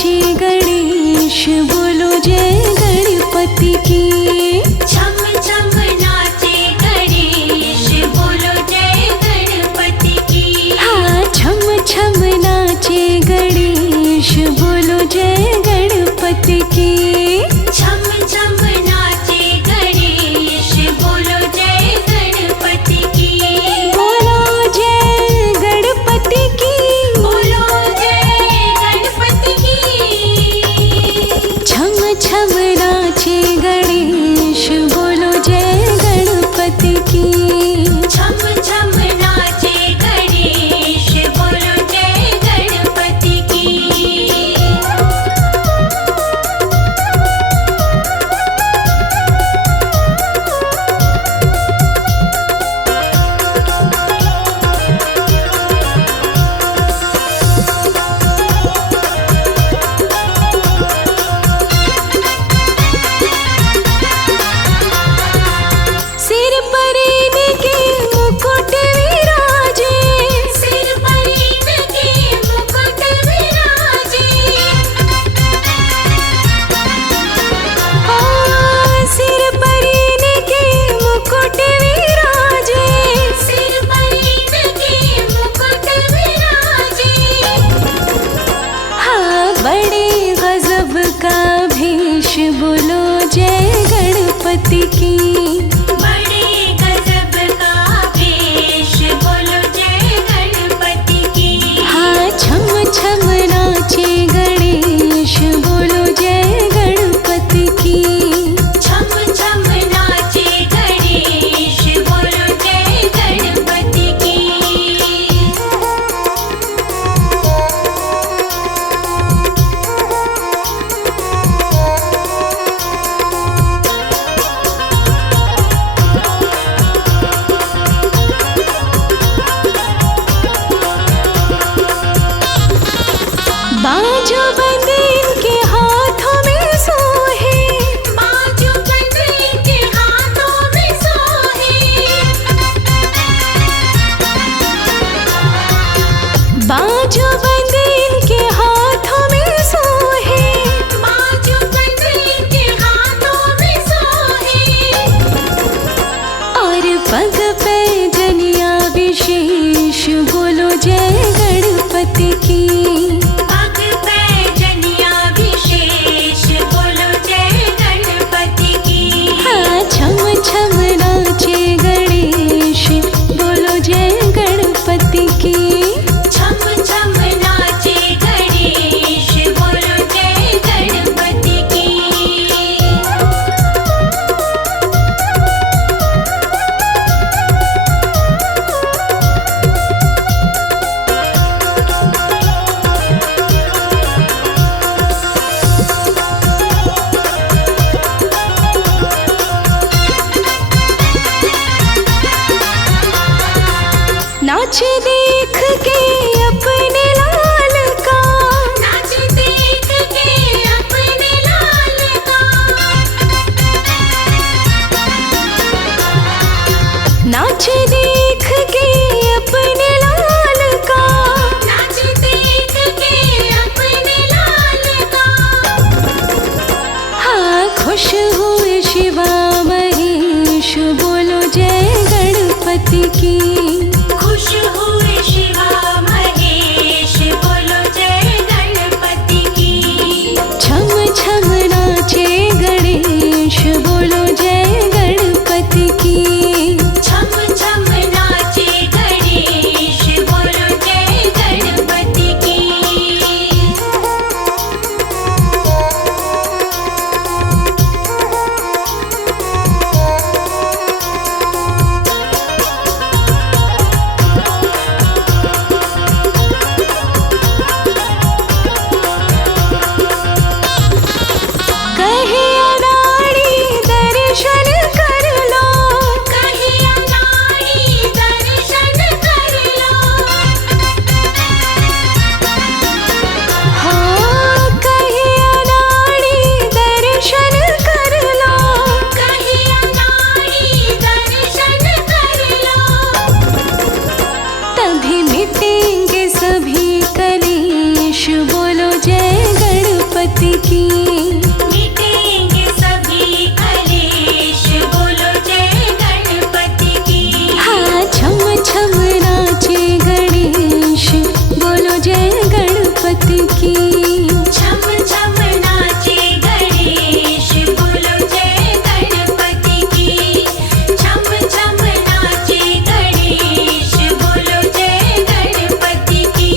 नाचे गणेश बोलो जय गणपति की। छम छम नाचे गणेश बोलो जय गणपति की। हाँ छम छम नाचे गणेश बोलो जय गणपति की। छम छम नाचे गणेश बोलो जय गणपति की। बोलो जय गणपति की। बोलो जय गणपति की। छम छम नाचे गणेश बोलो जय गणपति की। छम छम नाचे गणेश बोलो जय गणपति की। सिर पर इनके मुकुट विराजे। सिर पर इनके मुकुट विराजे। सिर पर इनके मुकुट विराजे। सिर पर इनके मुकुट विराजे। हाँ बड़े गजब का भेष बोलो जय गणपति की। बड़े गजब का वेश बोलो जय गणपति की। हाँ छम छम नाचे गणेश बोलो जय गणपति की। छम छम नाचे गणेश बोलो जय गणपति की। बाजो बंद इनके हाथों में सोहे। बाजू बंद इनके हाथों में सोहे। बाजो बंद इनके हाथों में सोहे। बाजू बंद इनके हाथों में सोहे। और पग पे जनिया विशेष बोलो जय गणपति की। पग पे जनिया विशेष बोलो जय गणपति की। हाँ छम छम नाचे गणेश बोलो जय गणपति की। छम छम नाचे गणेश बोलो जय गणपति की। नाच देख के अपने लाल का। नाच देख के अपने लाल का। नाच देख के अपने लाल का। नाच देख के अपने लाल का। हाँ खुश हुए शिवा महेश बोलो जय गणपति की। खुश हुए शिवा महेश बोलो जय गणपति की। छम छम नाचे गणेश बोलो जय गणपति की। छम छम नाचे गणेश बोलो जय गणपति की। कहे अनाड़ी दर्शन कर लो। कहे अनाड़ी दर्शन कर लो। हाँ कहे अनाड़ी दर्शन कर लो। कहे अनाड़ी दर्शन कर लो। तभी मिटेंगे सभी कलेश बोलो जय गणपति की। मिटेंगे सभी कलेश, बोलो जय गणपति की। हाँ छम छम नाचे गणेश, बोलो जय गणपति की। छम छम नाचे गणेश, बोलो जय गणपति की। छम छम नाचे गणेश, बोलो जय गणपति की।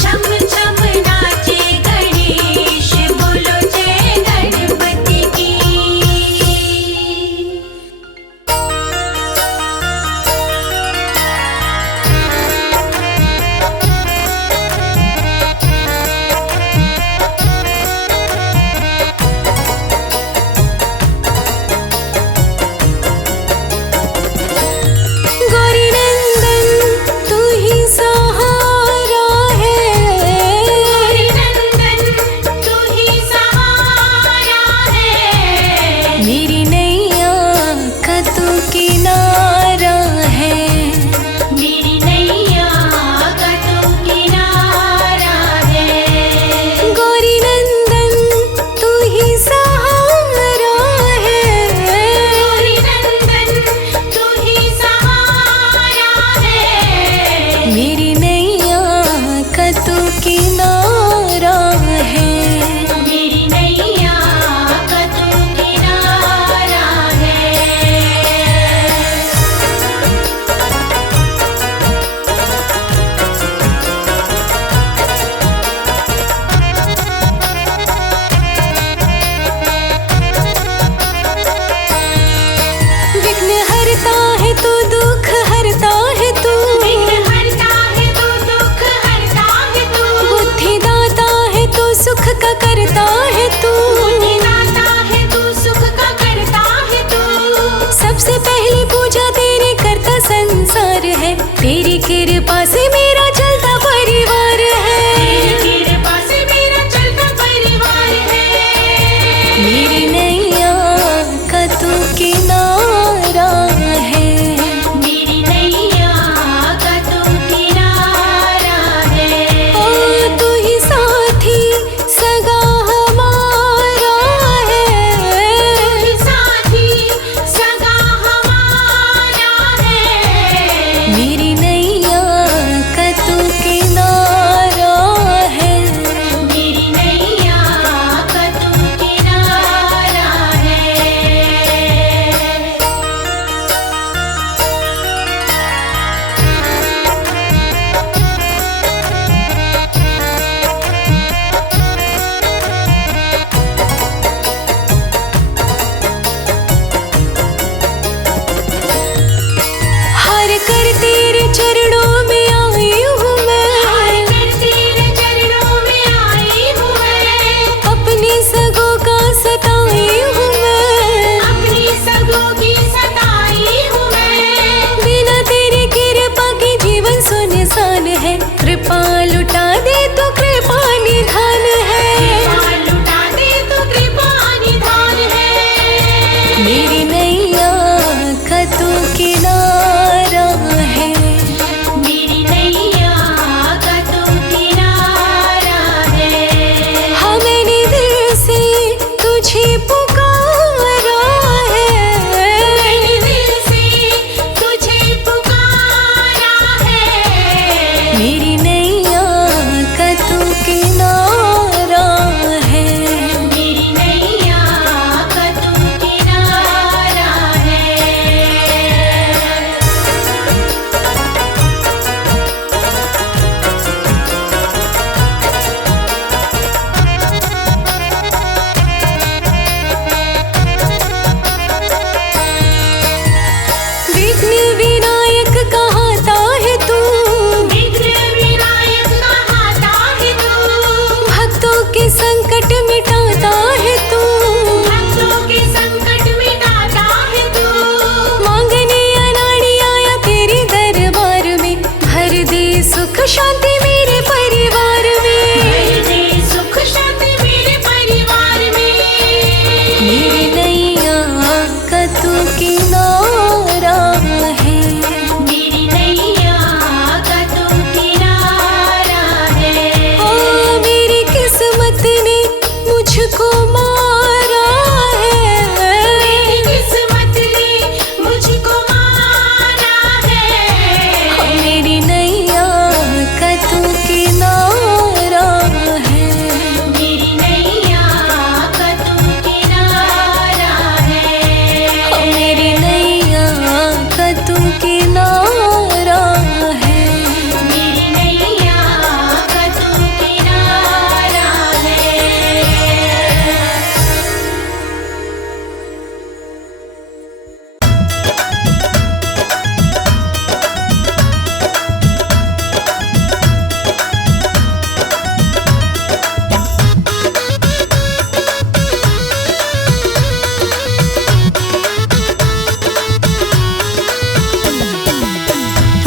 छम छम नाचे गणेश, बोलो जय गणपति की। गौरी नंदन तू ही सहारा है। गौरी नंदन तू ही सहारा है। मेरी नैया का तू किनारा है। मेरी नैया का तू किनारा है। गौरी नंदन तू ही सहारा है। गौरी नंदन तू ही सहारा है। मेरी नैया का तू किनारा है। मेरी नैया का तू किनारा है। विघ्न हरता है तू, दुख हरता है तू। विघ्न हरता है तू, दुख हरता है तू। बुद्धि दाता है तू, सुख का करता है तू। बुद्धि दाता है तू, सुख का करता है तू। सबसे पहली पूजा तेरे करता संसार है। तेरी कृपा से मेरा चलता परिवार है। तेरी कृपा से मेरा चलता परिवार है। मेरी नैया का तू किनारा है। मेरी नैया का तू किनारा है। ओ तू ही साथी सगा हमारा है। तू ही साथी सगा हमारा है। मेरी नैया का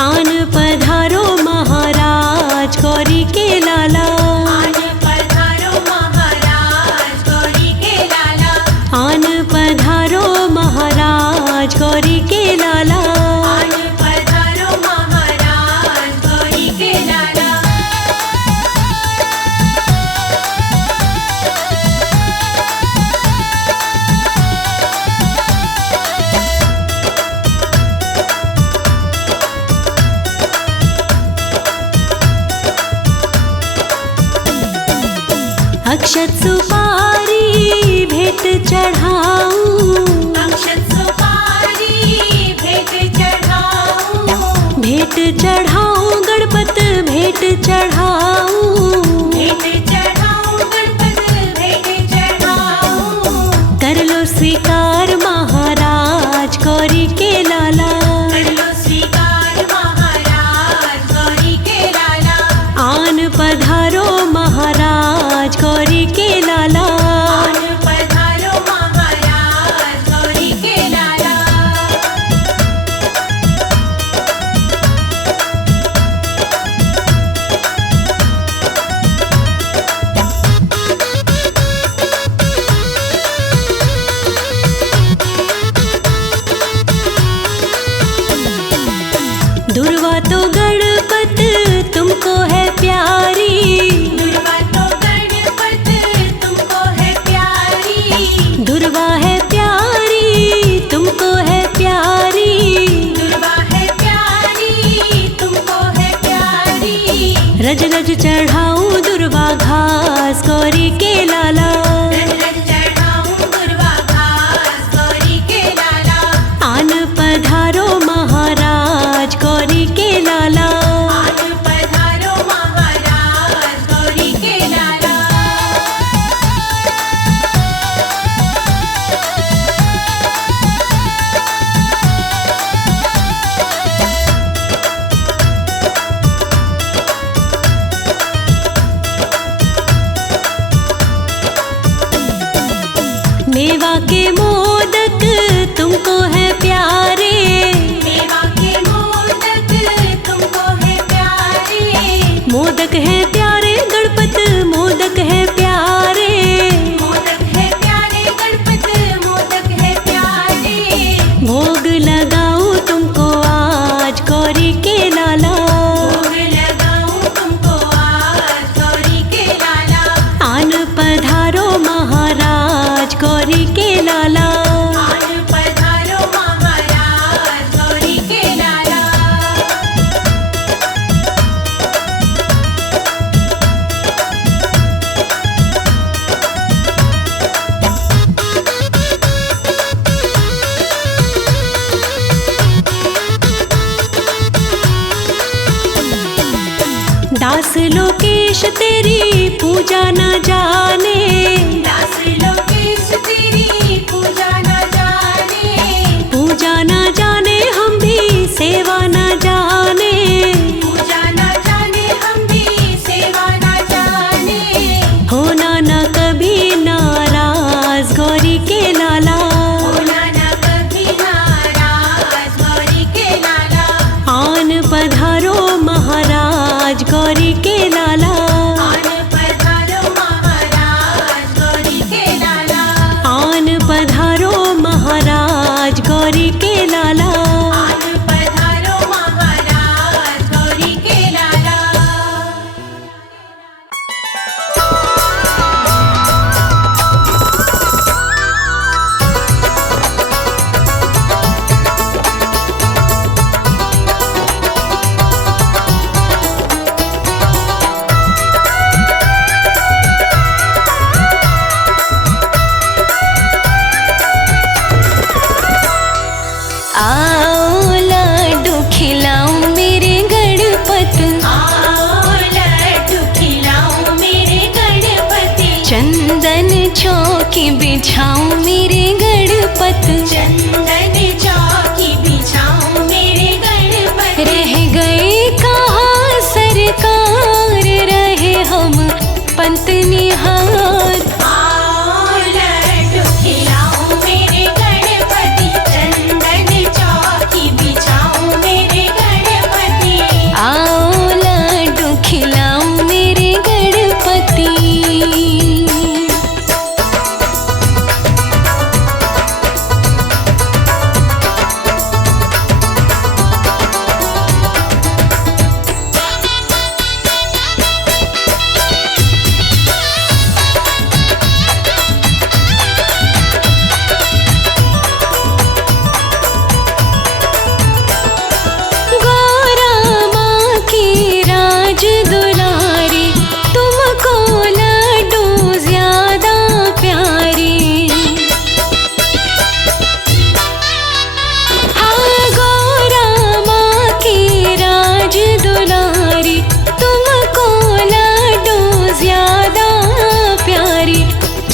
आन पधारो महाराज गौरी के लाला। आन पधारो महाराज गौरी के लाला। आन पधारो महाराज गौरी के लाला। आन पधारो महाराज गौरी के लाला। अक्षत सुपारी भेंट चढ़ाऊं। अक्षत सुपारी भेंट चढ़ाऊं। भेंट चढ़ाऊं गणपत भेंट चढ़ाऊं। भेंट चढ़ाऊं गणपत भेंट चढ़ाऊं। कर लो स्वीकार महाराज गौरी के लाला। कर लो स्वीकार महाराज गौरी के लाला। आन पधारो महाराज गौरी के लाला। आन पधारो महाराज गौरी के लाला। दुर्वा तो गणपत तुमको है प्यारी। दुर्वा तो गणपत तुमको है प्यारी। दुर्वा है प्यारी तुमको है प्यारी। दुर्वा है प्यारी तुमको है प्यारी। रज रज चढ़ाऊं दुर्वा घास गौरी के लाला। रज रज चढ़ाऊं दुर्वा घास गौरी के लाला। आन पधारो महाराज गौरी के लाला। आन पधारो महाराज गौरी के लाला। मेवा के मोदक तुमको है प्यारे। मेवा के मोदक तुमको है प्यारे। मोदक है प्यारे गणपत मोदक है प्यारे। मोदक है प्यारे गणपत मोदक है प्यारे। भोग लगाऊं तुमको आज गौरी के लाला। भोग लगाऊं तुमको आज गौरी के लाला। आन पधारो महाराज गौरी के लाला। आन पधारो महाराज गौरी के लाला। दास लोकेश तेरी पूजा न जाने। दास लोकेश तेरी पूजा न जाने। पूजा न जाने हम भी सेवा न जाने। पूजा न जाने हम भी सेवा न जाने। होना न कभी नाराज गौरी के लाला। होना न कभी नाराज गौरी के लाला। आन पधारो महाराज गौरी के लाला। आन पधारो महाराज गौरी के लाला। आन पधारो महाराज गौरी के लाला। आन पधारो महाराज गौरी के लाला।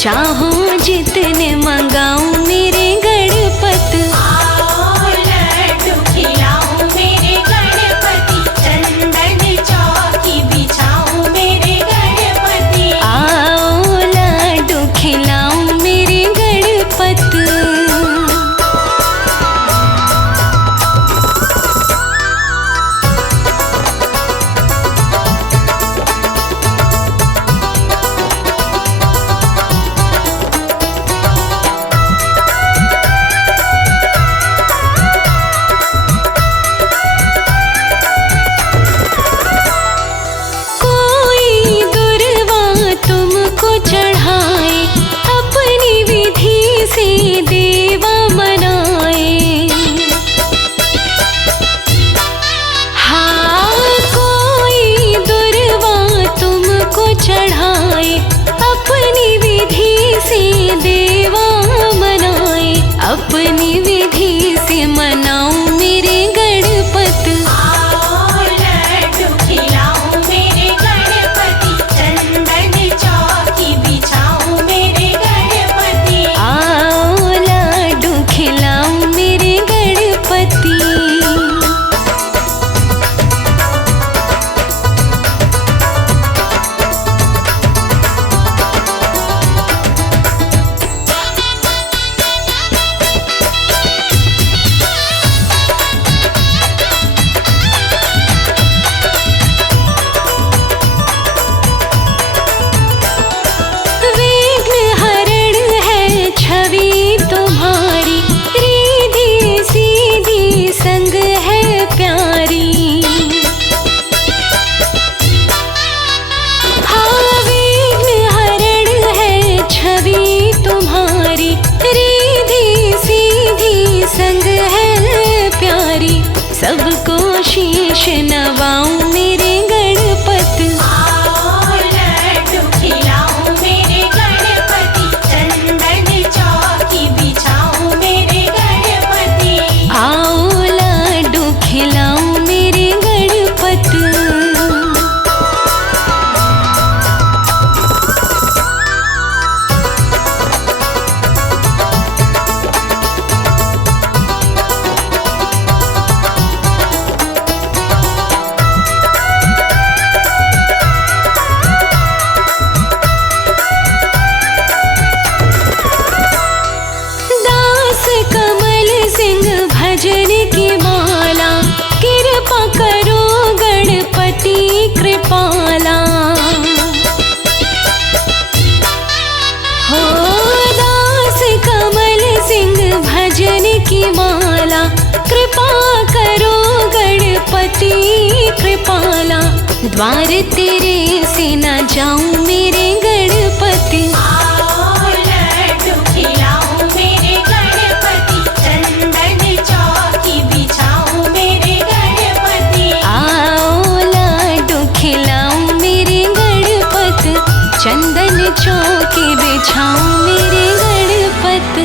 चाहो जितने मंगाऊं मेरे गणपत। आओ लड्डू खिलाऊं मेरे गणपति, चंदन चौकी बिछाऊं मेरे गणपति। आओ लड्डू खिलाऊं मेरे गणपत। चढ़ाए अपनी विधि से देवा मनाए। हाँ, कोई दुर्वा तुमको चढ़ाए अपनी विधि से देवा मनाए। अपनी विधि से मनाऊं मेरे गणपत। आओ लड्डू खिलाऊं मेरे गणपति, चंदन चौकी बिछाऊं मेरे गणपति। आओ लड्डू खिलाऊं मेरे गणपति। विघ्न हरण है छवि तुम्हारी, रिधि सीधी संग है प्यारी। हाँ, विघ्न हरण है छवि तुम्हारी, रिधि सीधी संग है प्यारी। सबको शीश नवाऊं मेरे गणपत। आओ लड्डू खिलाऊं मेरे गणपति, चंदन चौकी बिछाऊं मेरे गणपति। आओ लड्डू खिलाऊं मेरे गणपत। दास कमल सिंह भजन की माला, कृपा करो गणपति कृपाला। हो, दास कमल सिंह भजन की माला, कृपा करो गणपति कृपाला। द्वार तेरे से न जाऊं मेरे गणपति। आओ लड्डू खिलाऊं मेरे गणपति, चंदन चौकी बिछाऊं मेरे गणपति। आओ लड्डू खिलाऊं मेरे गणपत। चंदन चौकी बिछाऊं मेरे गणपत।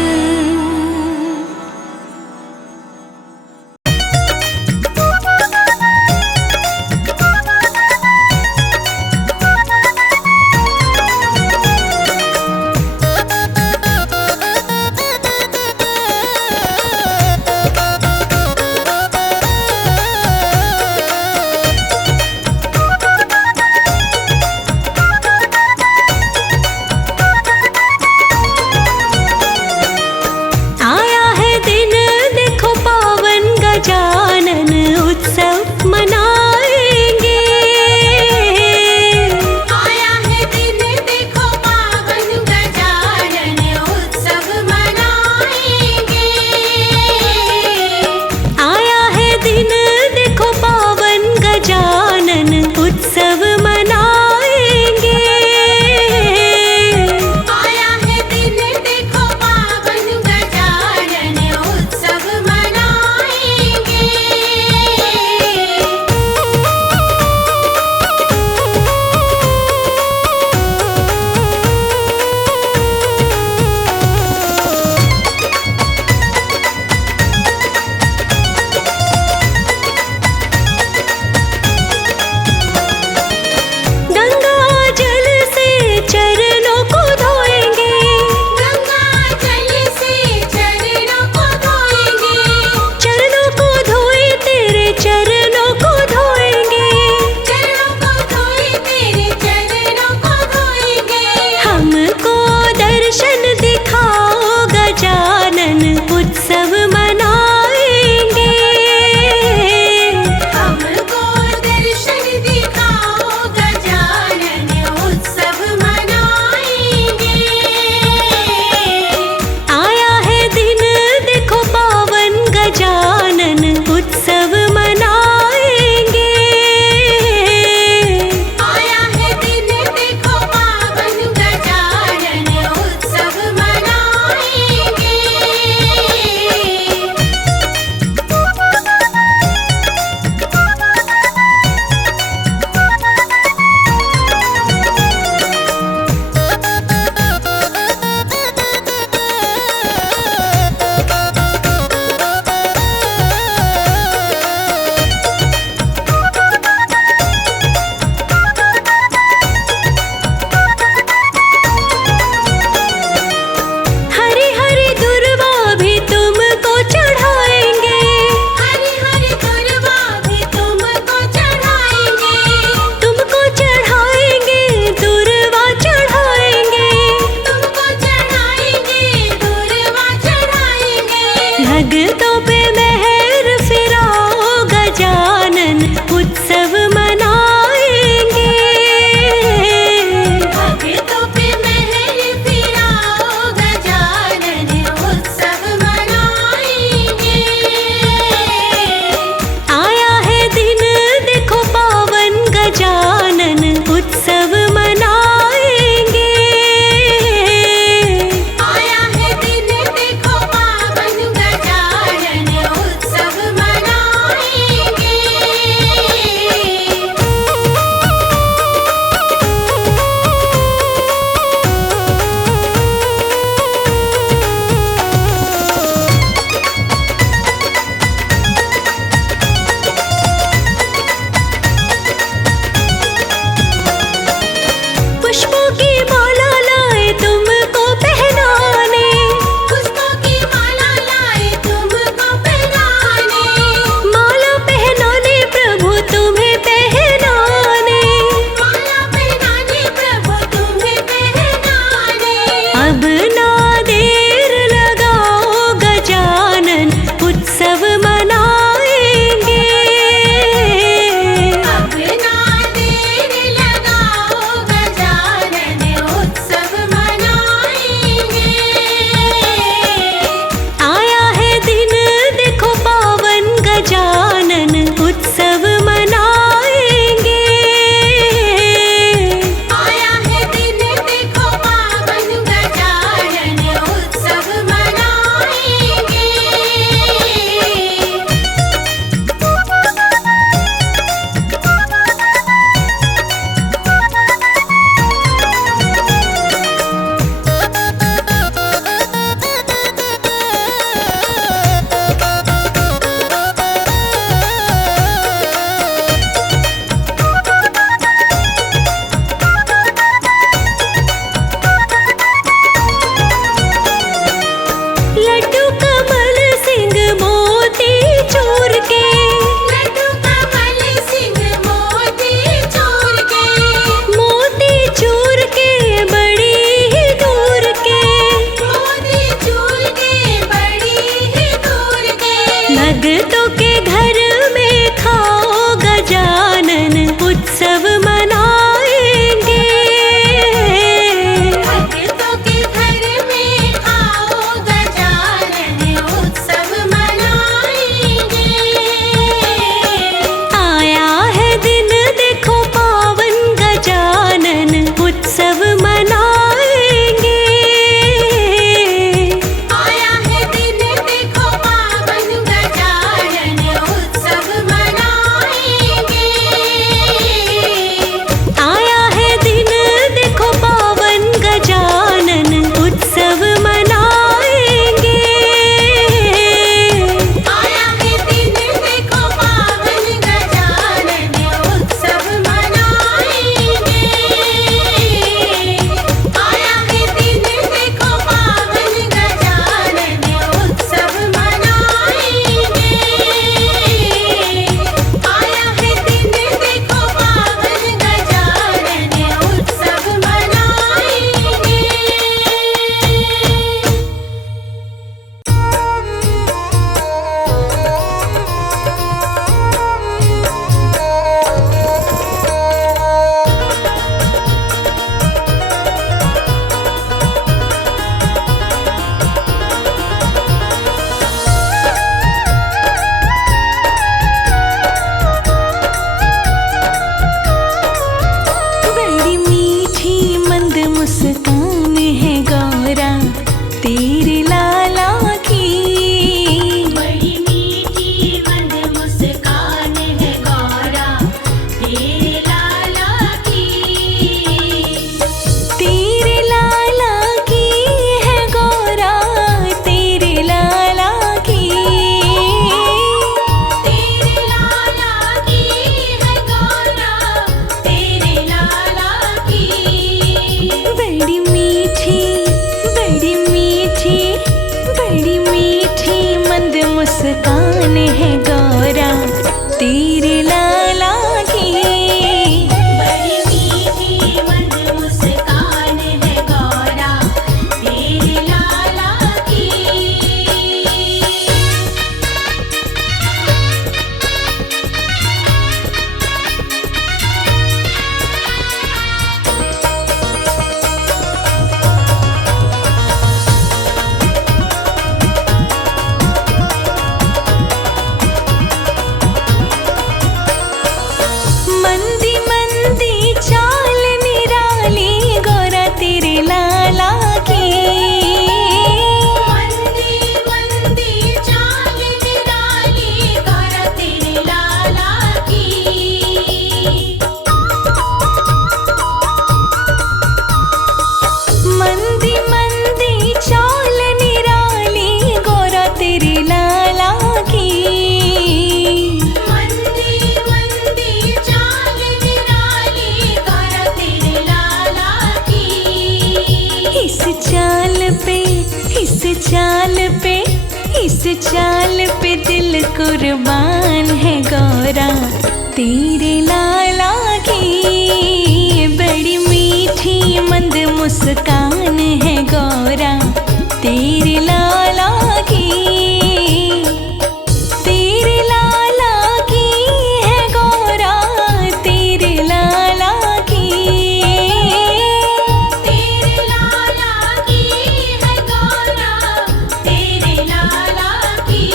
चाल पे, इस चाल पे दिल कुर्बान है गौरा तेरे लाला की। बड़ी मीठी मंद मुस्कान है गौरा तेरे लाला की। तेरे लाला की है गौरा तेरे लाला की। तेरे लाला की है गौरा तेरे लाला की।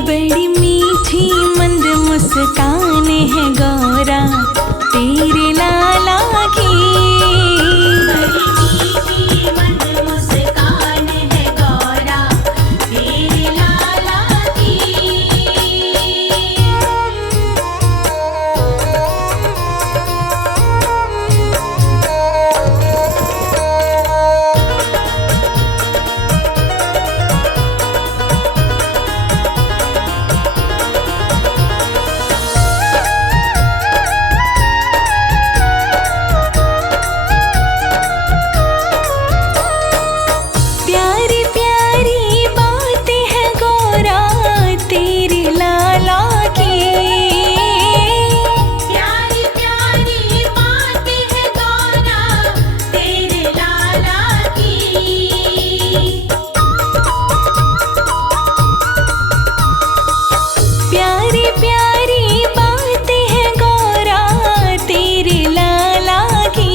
बड़ी मीठी मंद मुस्कान है गौरा तेरे लाला की। बड़ी मीठी मंद मुस्कान है गौरा तेरे लाला की। प्यारी प्यारी बातें हैं गौरा तेरे लाला की। प्यारी प्यारी बातें हैं गौरा तेरे लाला की। प्यारी प्यारी बातें हैं गौरा तेरे लाला की।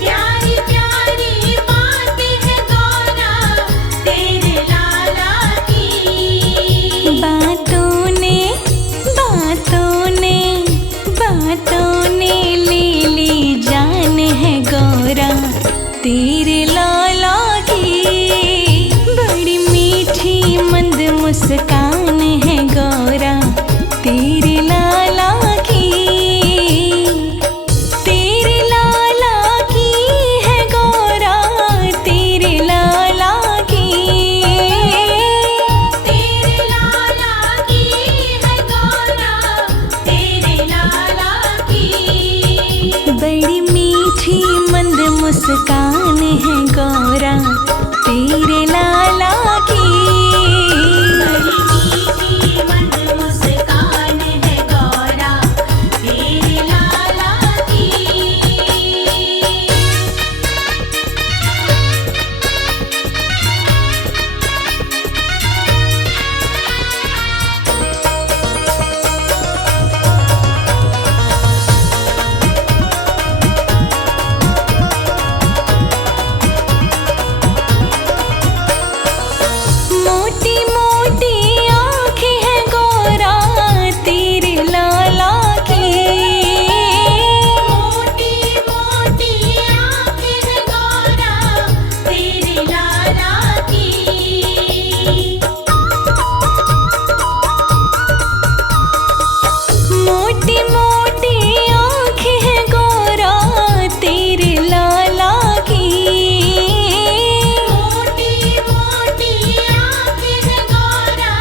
प्यारी प्यारी बातें हैं गौरा तेरे लाला की। बातों ने ले ली जान है गौरा तेरे लाला की। बड़ी मीठी मंद मुस्कान है गौरा तेरे लाला की। तेरे लाला की है गौरा तेरे लाला की। तेरे लाला की है गौरा तेरे लाला की। बड़ी मीठी मंद मुस्कान है गौरा तेरे लाला की। बड़ी मीठी मंद मुस्कान है गौरा तेरे लाला की। मोटी मोटी आँखें हैं गौरा तेरे लाला की। मोटी मोटी आँखें हैं गौरा तेरे लाला की। मोटी मोटी आँखें हैं गौरा तेरे लाला की। मोटी मोटी आँखें हैं गौरा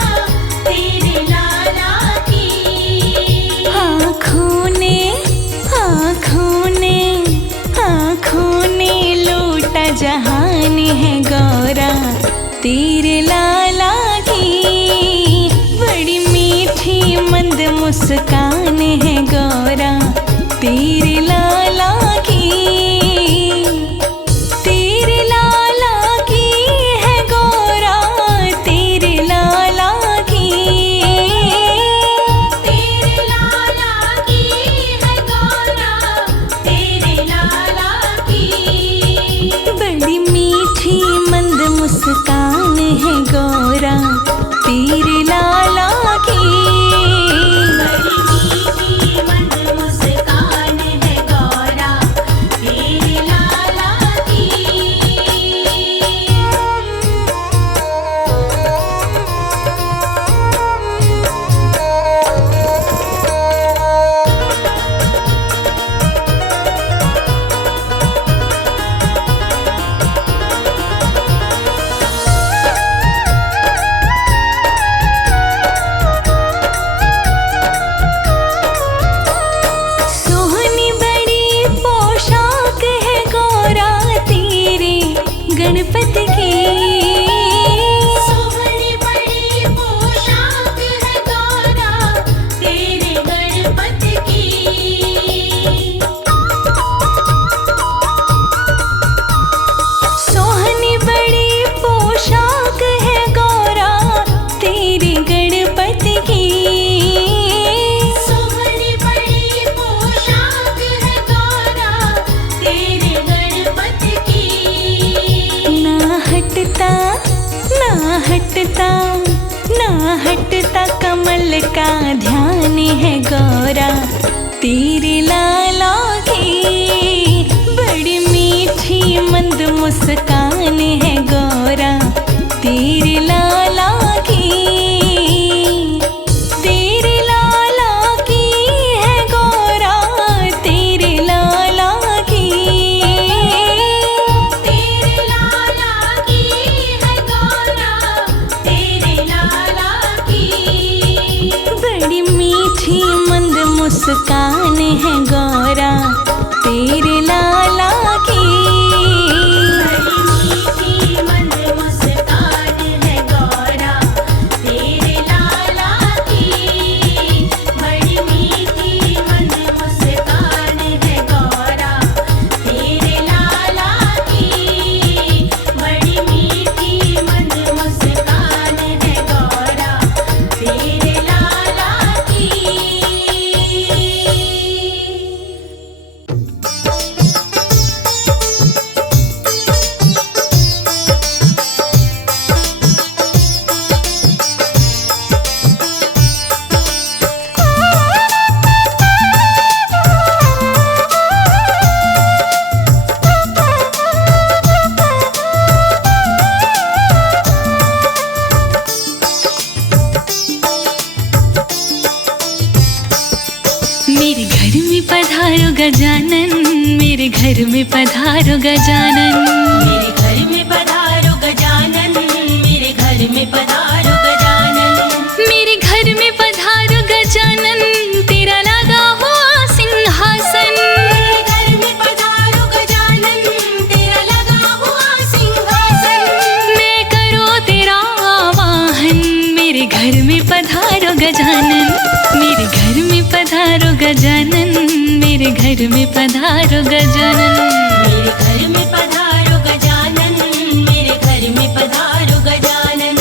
तेरे लाला की। आँखों ने लूटा जहान है गौरा तेरे लाला की। बड़ी मीठी मंद मुस्कान है गौरा तेरे लाला की। तेरे लाला की है गौरा तेरे लाला की। तेरे लाला की है गौरा तेरे लाला की। बड़ी मीठी मंद मुस्कान है गौरा तेरे लाला की। बड़ी मीठी मंद मुस्कान है गौरा लहटता कमल का ध्यान है गौरा, तेरे लाला की बड़ी मीठी मंद मुस्कान है गौरा, तेरे लाला की, तेरे लाला की है गौरा, तेरे लाला की, तेरे लाला की है गौरा, तेरे लाला की। बड़ी मीठी मंद मुस्कान है गौरा, तेरे लाला की। बड़ी मीठी मंद मुस्कान है गौरा, तेरे लाला की। बड़ी मीठी मंद मुस्कान है गौरा, तेरे लाला की। बड़ी मीठी मंद मुस्कान है गौरा, तेरे लाला की। मेरे घर में पधारो गजानन, मेरे घर में पधारो गजानन, मेरे घर में पधारो गजानन, मेरे घर में पधारो गजानन। मेरे घर में पधारो गजानन, तेरा लगा हुआ सिंहासन, मेरे घर में पधारो गजानन, तेरा लगा हुआ सिंहासन। मैं करो तेरा आवाहन, मेरे घर में पधारो गजानन, मेरे घर में पधारो गजानन, मेरे घर में पधारो गजानन। मेरे घर में पधारो गजानन, मेरे घर में पधारो गजानन।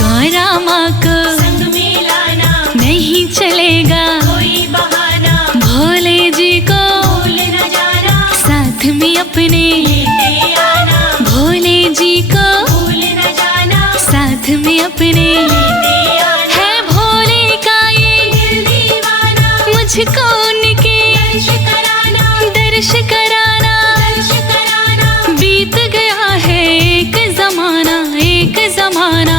गौरा माँ को संग में लाना नहीं चलेगा, कोई बहाना, भोले जी को भूल न जाना, साथ में अपने, लेते आना, भोले जी को भूल न जाना, साथ में अपने। लेते आना। है भोले का ये दिल दीवाना, मुझको उनके दर्श कराना, दर्श कराना, दर्श कराना। बीत गया है एक जमाना, एक जमाना,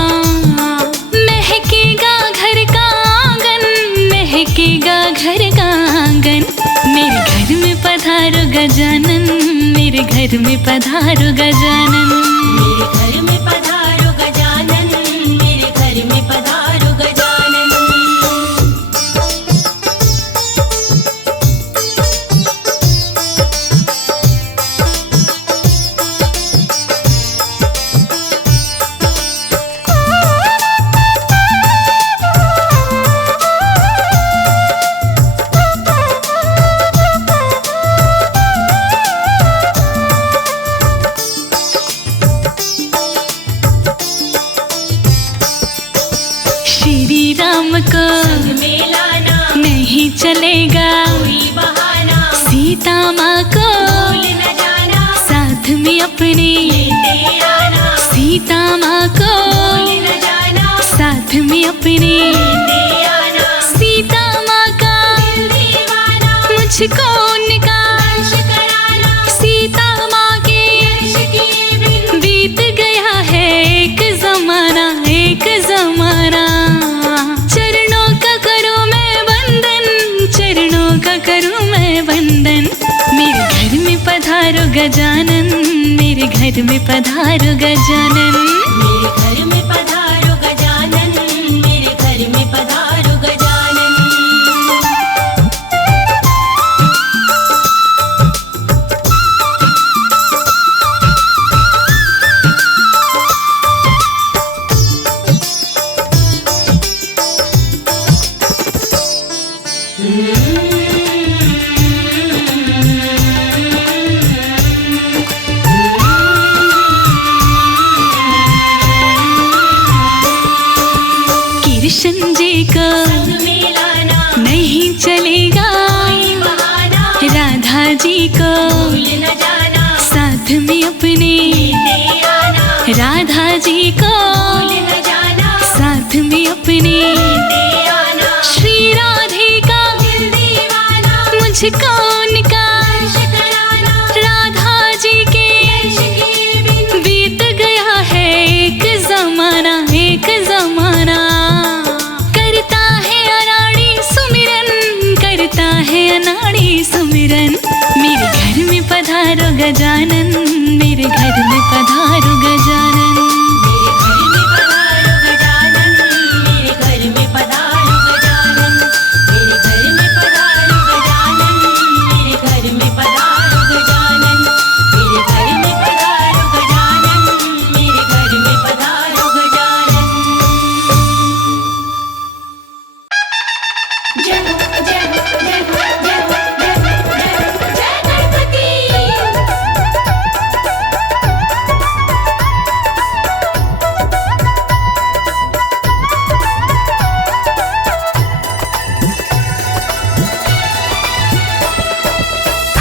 महकेगा घर का आंगन, महकेगा घर का आंगन। मेरे घर में पधारो गजानन, मेरे घर में पधारो गजानन, मेरे घर में पधारो गजानन, मेरे घर में पधारो गजानन। श्री राम को संग में लाना, नहीं चलेगा, कोई बहाना, सीता माँ को भूल न जाना, साथ में अपने, लेते आना, सीता माँ को भूल न जाना, साथ में अपने। लेते आना। सीता माँ का दिल दीवाना, मुझको उनका दर्श कराना, सीता माँ के दर्श किए बिन बीत गया है एक जमाना, एक जमाना। चरणों का करूँ मैं वंदन, चरणों का करूँ मैं वंदन। मेरे घर में पधारो गजानन, मेरे घर में पधारो गजानन, मेरे घर में पधारो गजानन, मेरे घर में पधारो गजानन। सजनी लेते आना श्री राधिका दिल दीवाना मुझको उनका दर्श कराना राधा जी के दर्श के बिन बीत गया है एक जमाना करता है अनाड़ी सुमिरन करता है अनाड़ी सुमिरन मेरे घर में पधारो गजानन मेरे घर में पधारो गजानन मेरे घर में पधारो गजानन मेरे घर में पधारो गजानन मेरे घर में पधारो गजानन मेरे घर में पधारो गजानन मेरे घर में पधारो गजानन मेरे घर में पधारो गजानन जय हो जय हो जय हो जय हो जय हो जय हो जय गणपति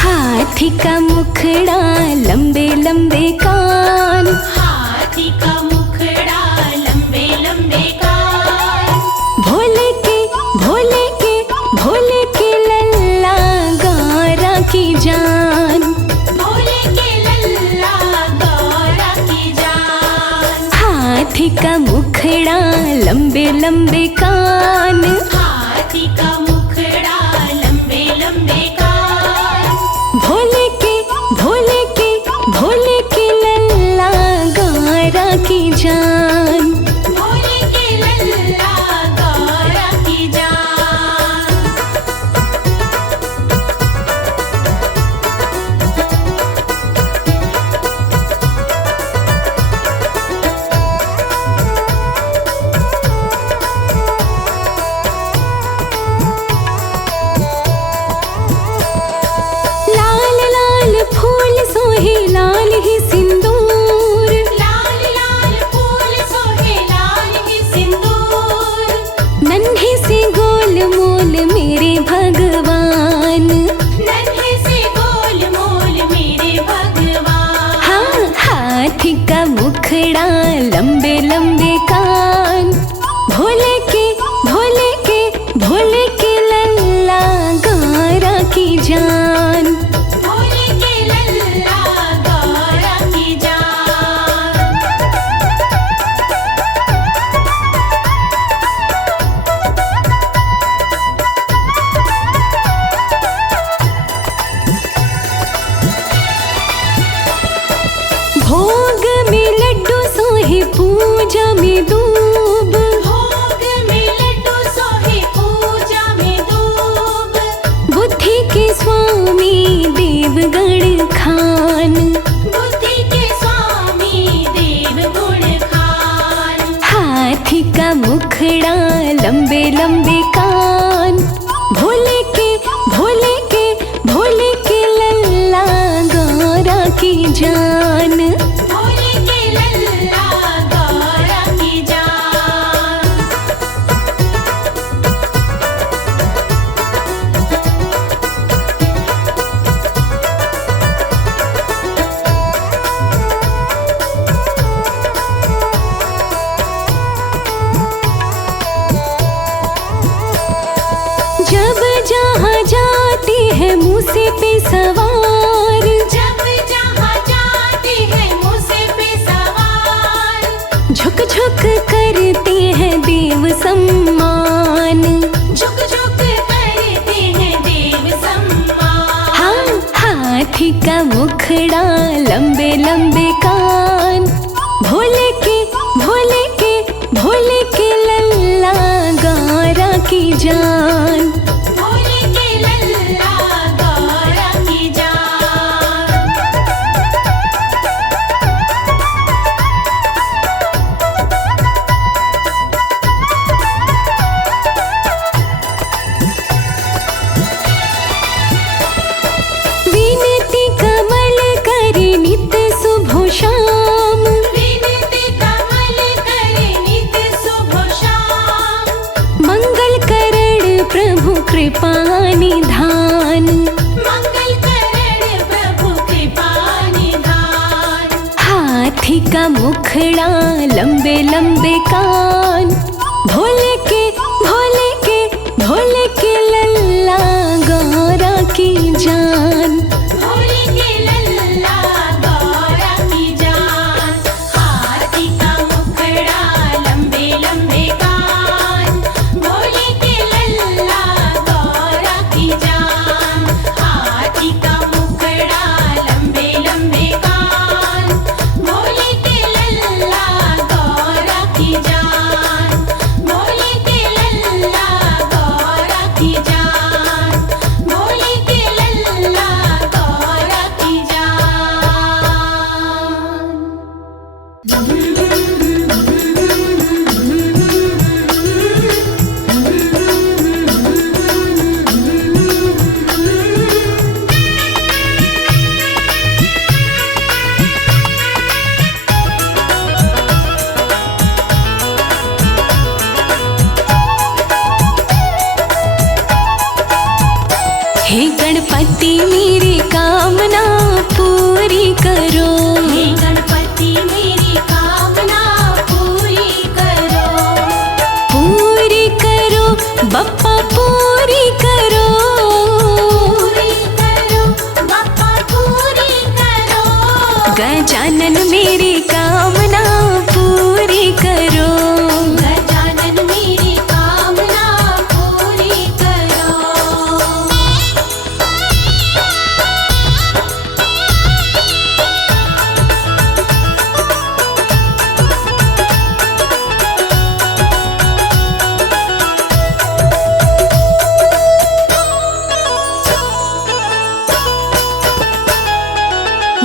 हाथी का मुखड़ा लंबे लंबे कान हाथी का मुखड़ा लंबे लंबे कान भोले के भोले के भोले के लल्ला गौरा की जान भोले के लल्ला गौरा की जान हाथी का मुखड़ा लंबे लंबे कान हाथी का मुखड़ा लंबे लंबे कान भोले के भोले के भोले के लल्ला गौरा की जान भोले के लल्ला गौरा की जान लाल लाल फूल सोहे लाल ही सिंदूर लाल लाल फूल सोहे लाल ही सिंदूर नन्हे से गोल मोल मेरे भगवान नन्हे से गोल मोल मेरे भगवान हाँ हाथी का मुखड़ा लंबे लंबे कान भोले के भोले के भोले के लल्ला गौरा की जान भोले के लल्ला गौरा की जान भोग में लड्डू सोहे पूजा में दूब भोग में लड्डू सोहे पूजा में दूब बुद्धि के स्वामी देवगण खान बुद्धि के स्वामी देव गुण खान हाथी का मुखड़ा लंबे लंबे कान भोले के भोले के भोले के लल्ला गौरा की जान भोले के लल्ला गौरा की जान जब जहाँ जाती है मूसे पे सवार जब जहाँ जाती है मूसे पे सवार झुक झुक करते हैं देव सम्मान झुक झुक करते हैं देव सम्मान हाँ हाथी का मुखड़ा लंबे लंबे कान भोले के भोले के भोले के लल्ला गौरा की जान भोले के लल्ला गौरा की जान विनती कमल करे नित सुबह शाम विनती कमल करे नित सुबह शाम मंगल करण प्रभु कृपा निधान मंगल करण प्रभु कृपा निधान हाथी का मुखड़ा लंबे लंबे कान भोले के मेरी कामना पूरी करो। हे गणपति मेरी कामना पूरी करो। पूरी करो बप्पा पूरी करो। पूरी करो बप्पा पूरी करो। गजानन मेरी कामना पूरी करो। गजानन मेरी कामना पूरी करो।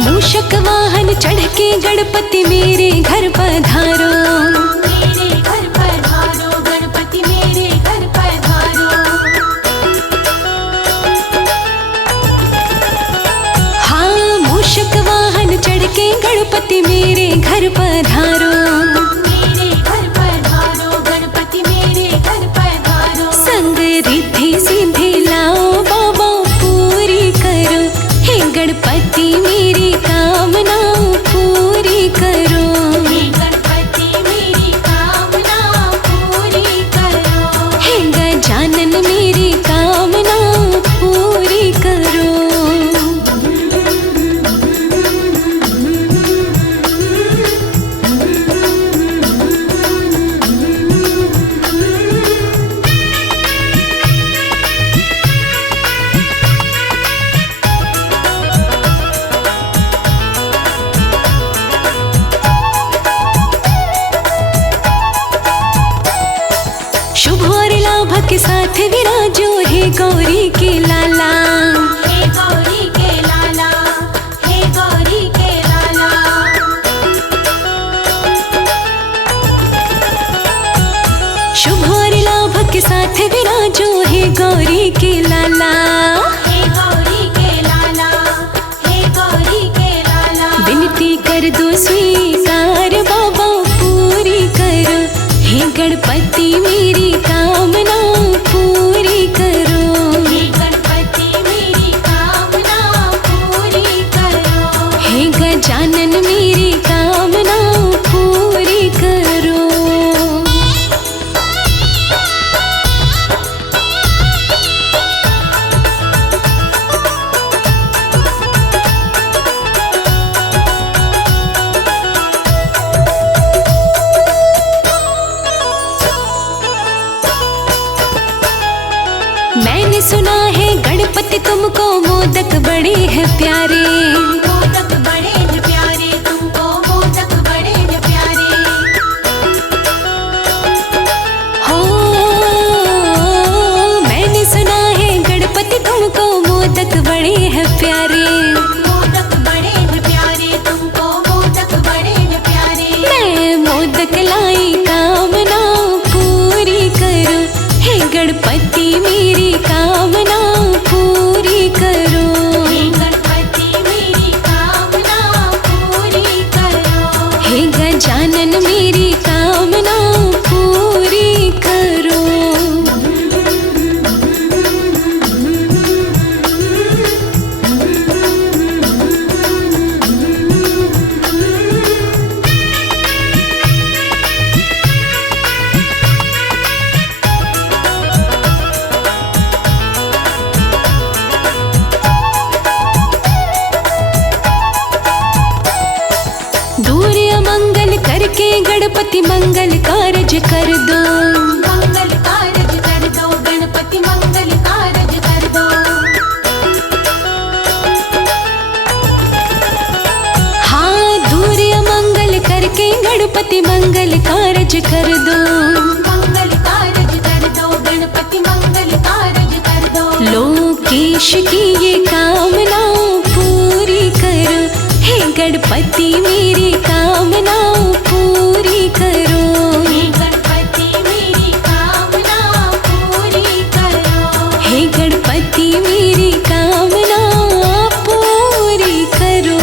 मूषक वाहन चढ़ के गणपति मेरे घर पधारो। मेरे घर पधारो गणपति मेरे घर पधारो। हाँ मूषक वाहन चढ़ के गणपति मेरे घर पधारो। मेरे घर पधारो गणपति मेरे घर पधारो। संग रिद्धि सिद्धि लाओ बाबा पूरी करो। हे गणपति मेरी कामना पूरी करो। हे गणपति मेरी कामना पूरी करो। हे गजानन मेरी कामना पूरी करो। शुभ और लाभ के साथ विराजो हे गौरी के लाला। हे गौरी के लाला। हे गौरी के लाला। शुभ और लाभ के साथ विराजो हे गौरी के लाला। हे गौरी के लाला। हे गौरी के लाला। विनती कर दो स्वीकार बाबा पूरी करो। हे गणपति मेरी कामना पूरी करो। हे गणपति मेरी कामना पूरी करो। हे गजानन मेरी कामना पूरी करो। मैंने सुना है गणपति तुमको मोदक बड़े हैं प्यारे। मोदक बड़े हैं प्यारे तुमको मोदक बड़े हैं प्यारे। हो मैंने सुना है गणपति तुमको मोदक बड़े हैं प्यारे। मोदक बड़े हैं प्यारे तुमको मोदक बड़े हैं प्यारे। मैं मोदक लाई कामना पूरी करो। हे गणपति मेरी कामना पूरी करो। हे गणपति मेरी कामना पूरी करो। हे गजानन मेरी कामना पूरी करो। दूर अमंगल करके गणपति मंगल कारज कर दो। मंगल कारज कर दो गणपति मंगल कारज कर दो। हाँ दूर अमंगल करके गणपति मंगल कारज कर दो। मंगल कारज कर दो गणपति मंगल कारज कर दो। लोकेश की ये कामना पूरी करो। हे गणपति मेरी कामना पूरी करो। हे गणपति मेरी कामना पूरी करो। हे गणपति मेरी कामना पूरी करो।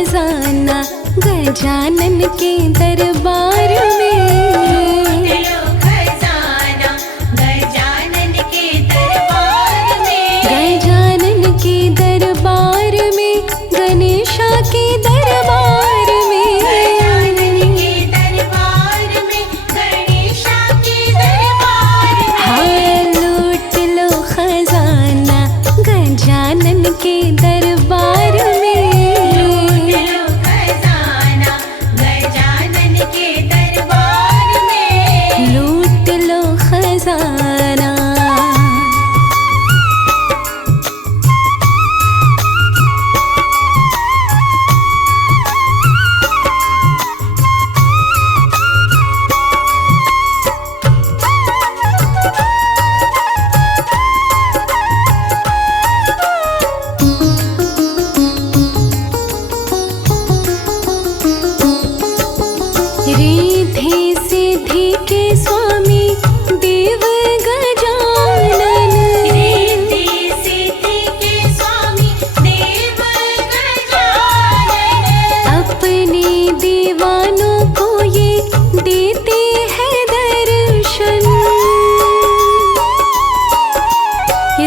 खजाना गजानन के दरबार में। लो खजाना गजानन के दरबार में। गजानन के दरबार में, गणेशा के दरबार में। गजानन के दरबार में, गणेशा के दरबार में। हाँ, लूट लो खजाना गजानन के दरबार में। लो खजाना गजानन के दरबार में। लूट लो खजाना। रिद्धि सिद्धि के स्वामी देव गजानन। रिद्धि सिद्धि के स्वामी देव गजानन। अपने दीवानों को ये देते हैं दर्शन।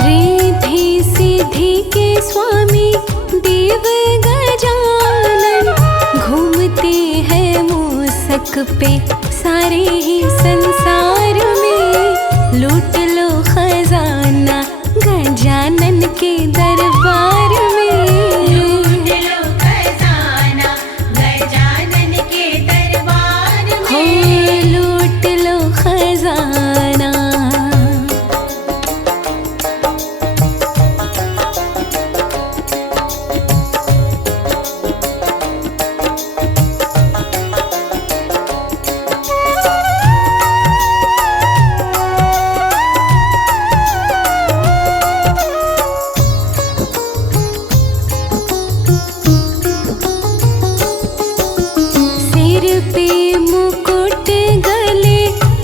रिद्धि सिद्धि के स्वामी देव गजानन घूमते हैं मूसक पे सारे ही संसार में। लूट लो खजाना गजानन के दरबार में। लो खजाना गजानन के दरबार हो में। लूट लो खजाना। सिर पे मुकुट, गले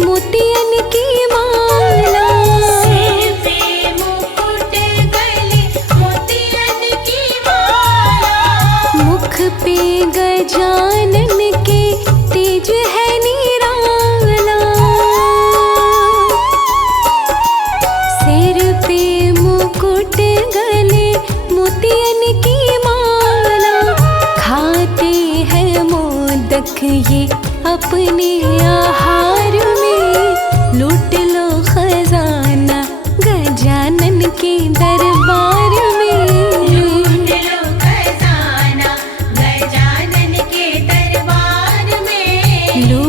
मोतियन की माला। सिर पे मुकुट, गले मोतियन की माला। मुख पे गजानन के तेज है निराला। सिर पे मुकुट, गले मोतियन की माला। खाते हैं मोदक ये अपने आहार में। लूट लो खजाना गजानन के दरबार में। लो खजाना गजानन के दरबार में। लूट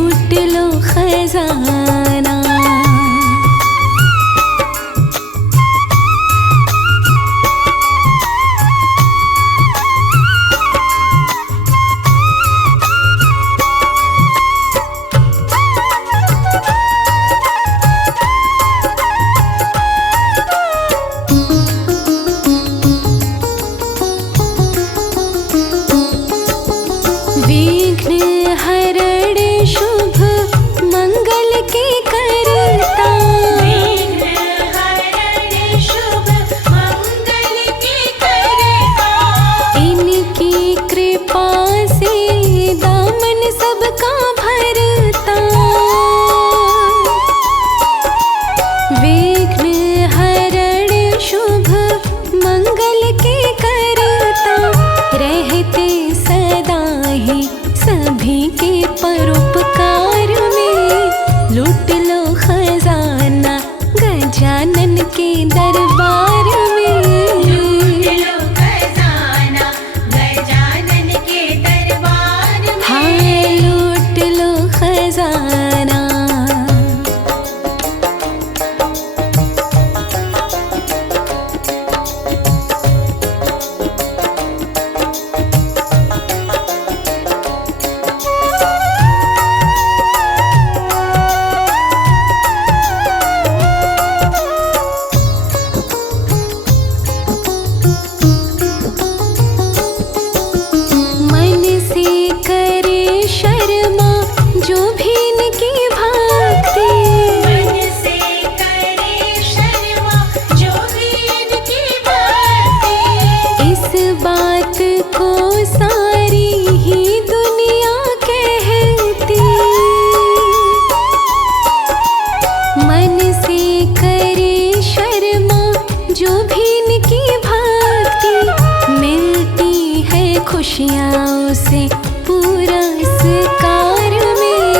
खुशियों से पूरा इस कार में।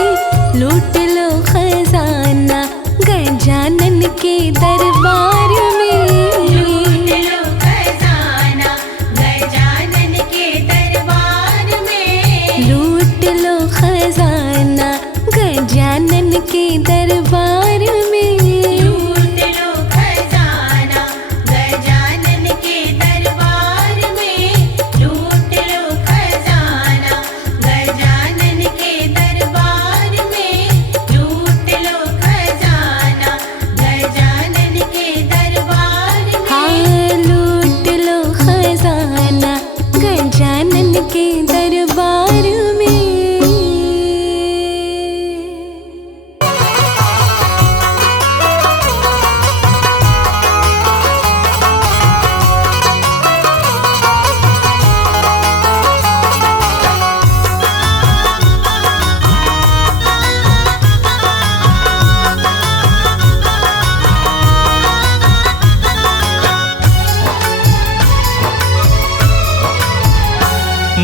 लूट लो खजाना गजानन के दरबार में। लूट लो खजाना गजानन के दरबार में। लूट लो खजाना गजानन के दरबार में। लूट लो खजाना गजानन के दरबार में। लूट लो खजाना गजानन के दरबार में। लूट लो खजाना गजानन के दरबार में। हाँ, लूट लो खजाना गजानन के दरबार में।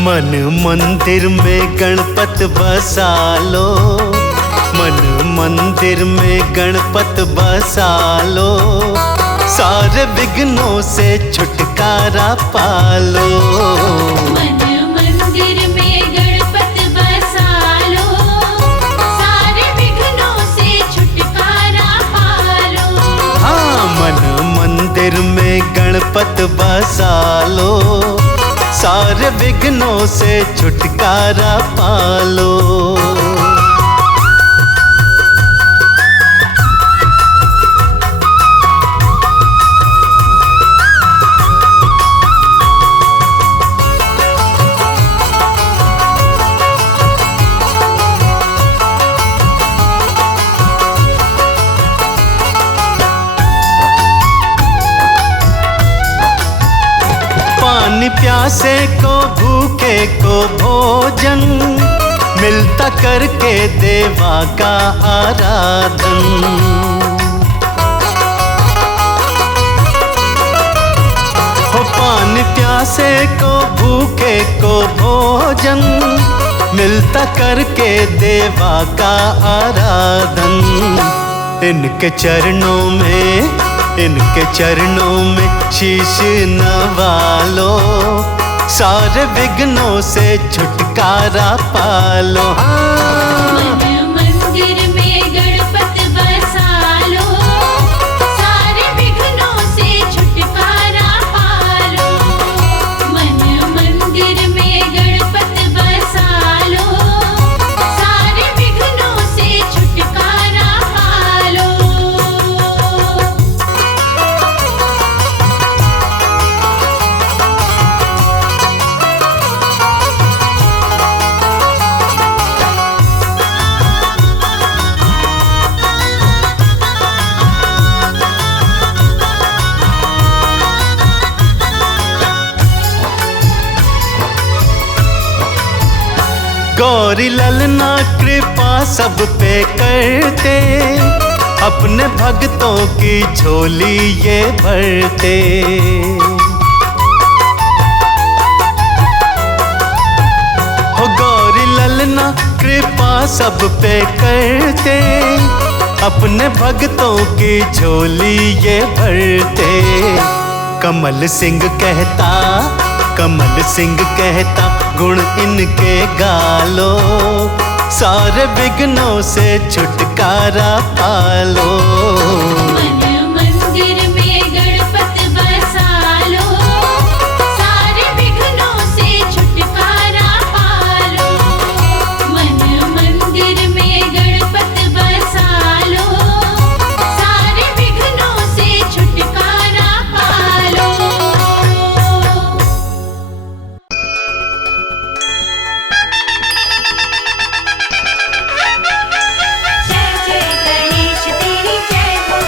मन मंदिर में गणपत बसा लो। मन मंदिर में गणपत बसा लो। सारे विघ्नों से छुटकारा पालो। मन मंदिर में गणपत बसा लो। सारे विघ्नों से छुटकारा पालो। हाँ, मन मंदिर में गणपत बसा लो। सारे विघ्नों से छुटकारा पालो। पानी प्यासे को भूखे को भोजन मिलता करके देवा का आराधन। हो पानी प्यासे को भूखे को भोजन मिलता करके देवा का आराधन। इनके चरणों में शीश नवालो। सारे विघ्नों से छुटकारा पालो। मन मंदिर में गणपत बसा लो। सारे विघ्नों से छुटकारा पालो। मन मंदिर में गणपत बसा लो। सारे विघ्नों से छुटकारा पालो। गौरी ललना कृपा सब पे करते। अपने भक्तों की झोली ये भरते। हो गौरी ललना कृपा सब पे करते। अपने भक्तों की झोली ये भरते। कमल सिंह कहता गुण इनके गालो। सारे विघ्नों से छुटकारा पालो। मन मंदिर में गणपत बसा लो। सारे विघ्नों से छुटकारा पालो। मन मंदिर में गणपत बसा लो। सारे विघ्नों से छुटकारा पालो। जय जय गणेश तेरी जय हो।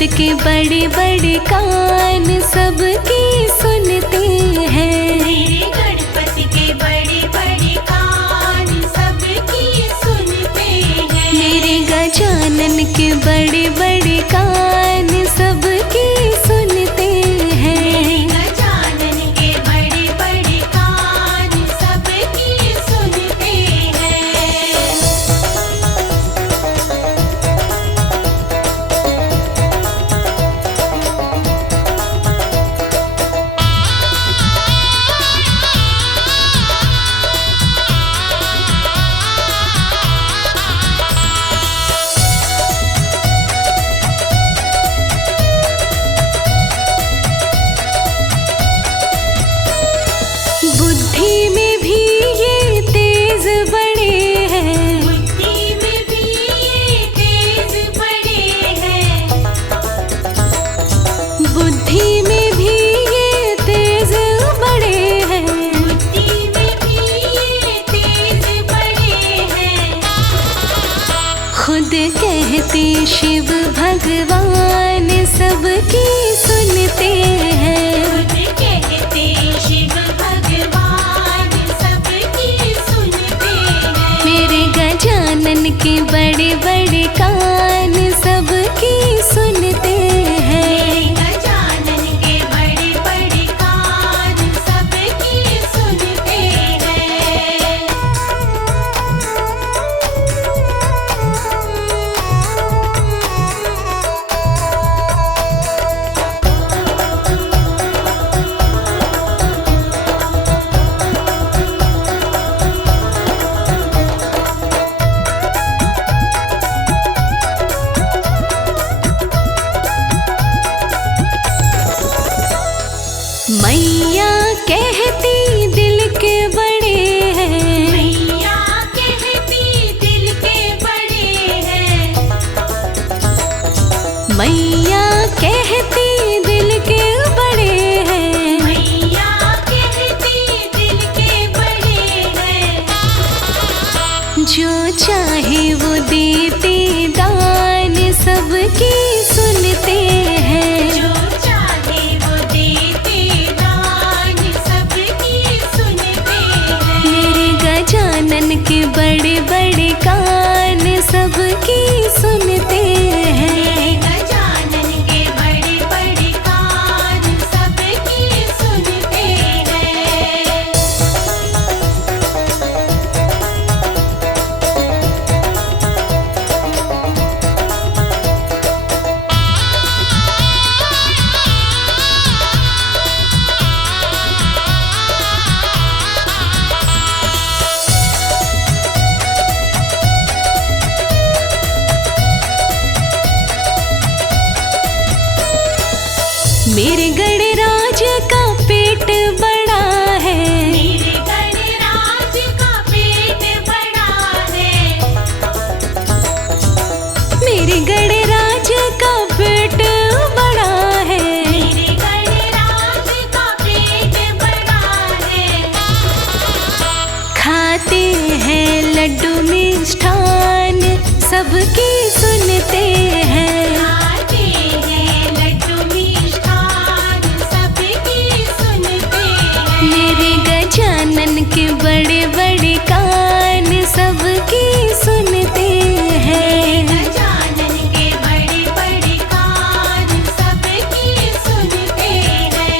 के बड़े बड़े कान सबकी सुनते हैं। मेरे गणपति के बड़े बड़े कान सबकी सुनते हैं। मेरे गजानन के बड़े बड़े कान सबकी सुनते हैं। गजानन के बड़े बड़े कान सबकी सुनते हैं। बुद्धि में भी ये तेज बड़े हैं। बुद्धि में भी ये तेज बड़े हैं। बुद्धि में भी ये तेज बड़े हैं। बुद्धि में भी ये तेज बड़े हैं। खुद कहते शिव भगवान सबकी सुनते हैं। खुद कहते शिव भगवान सबकी सुनते हैं। मेरे गजानन के बड़े बड़े कान सबकी सुनते हैं। गजानन के बड़े बड़े कान सबकी सुनते हैं। मैया कहती दिल के बड़े हैं। मैया कहती दिल के बड़े हैं। मैया कहती दिल के बड़े हैं। मैया कहती दिल के बड़े हैं। जो चाहे वो देते दान सबकी सुनते हैं। जो चाहे वो देते दान सबकी सुनते हैं। मेरे गजानन के बड़े बड़े कान सबकी सुनते हैं। गजानन के बड़े बड़े कान सबकी सुनते हैं। मेरे गणराज का पेट बड़ा है। मेरे गणराज का पेट बड़ा है। मेरे गणराज का पेट बड़ा है। मेरे गणराज का पेट बड़ा है। खाते हैं लड्डू मिष्ठान सबकी सुनते हैं। खाते हैं लड्डू मिष्ठान सबकी सुनते हैं। मेरे गजानन के बड़े बड़े कान सबकी सुनते हैं। गजानन के बड़े बड़े कान सबकी सुनते हैं।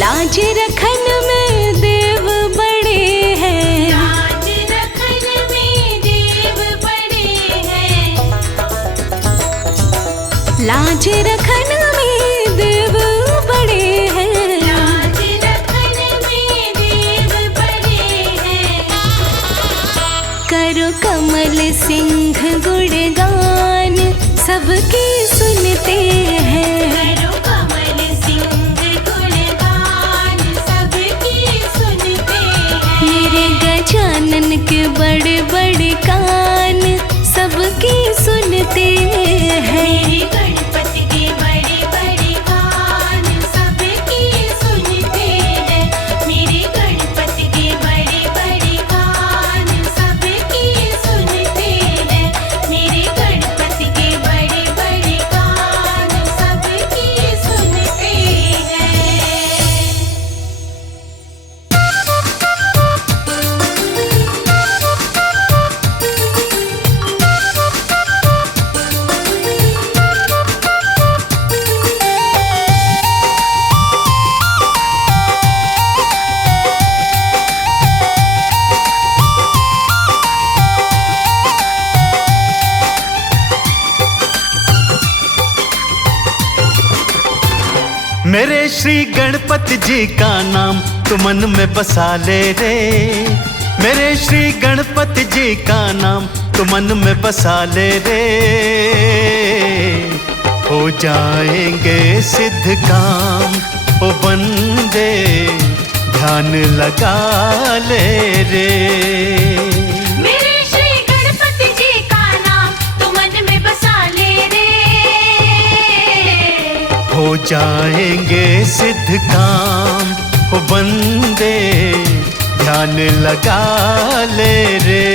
लाज रखन में देव बड़े हैं। लाज रखन में देव बड़े हैं। लाज रखन में देव बड़े हैं। लाज रखन में देव बड़े हैं। करो कमल सिंह गुणगान सबकी सुनते हैं। करो कमल सिंह गुणगान मेरे श्री गणपति जी का नाम तू मन में बसा ले रे। मेरे श्री गणपति जी का नाम तू मन में बसा ले रे। हो जाएंगे सिद्ध काम ओ बंदे, ध्यान लगा ले रे। मेरे श्री गणपति जी का नाम तू मन में बसा ले रे। हो जाएंगे सिद्ध काम ओ बंदे, ध्यान लगा ले रे।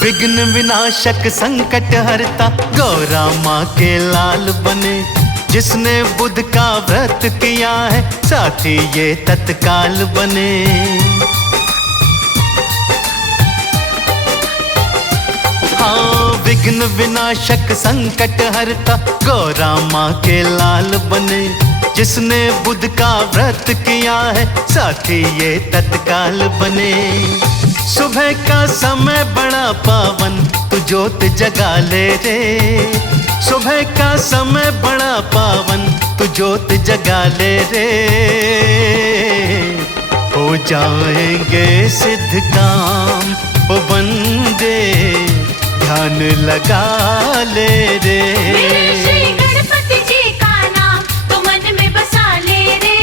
विघ्न विनाशक संकट हरता गौरा माँ के लाल बने। जिसने बुध का व्रत किया है साथी ये तत्काल बने। हाँ, विघ्न विनाशक संकट हरता गौरा माँ के लाल बने। जिसने बुध का व्रत किया है साथी ये तत्काल बने। सुबह का समय बड़ा पावन तू ज्योत जगा ले रे। सुबह का समय बड़ा पावन तू ज्योत जगा ले रे। हो जाएंगे सिद्ध काम ओ बंदे, ध्यान लगा ले रे। मेरे श्री गणपति जी का नाम तू मन में बसा ले रे।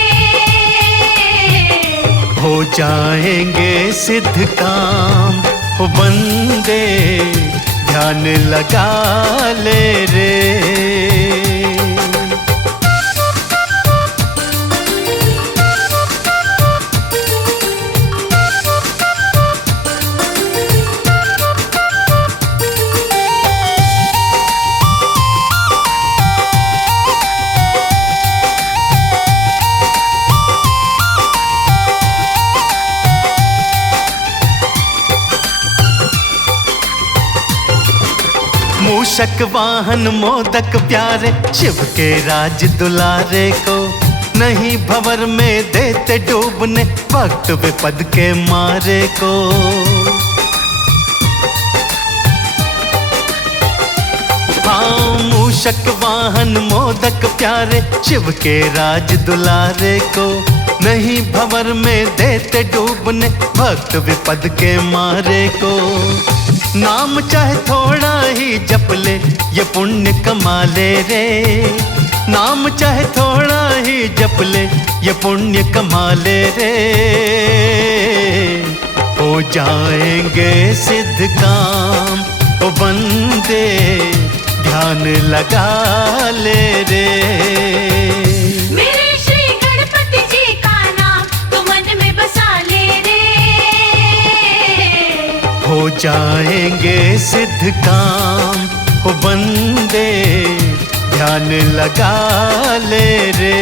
हो जाएंगे सिद्ध काम ओ बंदे, ध्यान लगा ले रे। मूषक वाहन मोदक प्यारे, शिव के राज दुलारे को नहीं भंवर में देते डूबने, भक्त विपद के मारे को। हाँ, मूषक वाहन मोदक प्यारे, शिव के राज दुलारे को नहीं भंवर में देते डूबने, भक्त विपद के मारे को। नाम चाहे थोड़ा ही जप ले ये पुण्य कमा ले रे। नाम चाहे थोड़ा ही जप ले ये पुण्य कमा ले रे। हो जाएंगे सिद्ध काम ओ बंदे, ध्यान लगा ले रे। मेरे श्री गणपति जी का नाम तू मन में बसा ले रे। हो जाएंगे सिद्ध काम ओ बंदे, ध्यान लगा ले रे।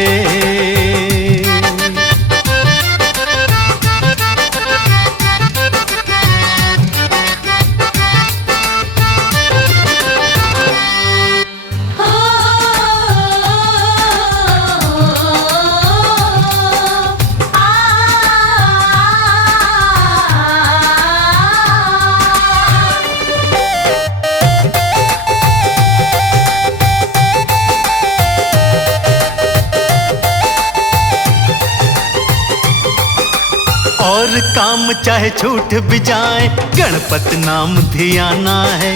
और काम चाहे छूट भी जाए, गणपत नाम धियाना है।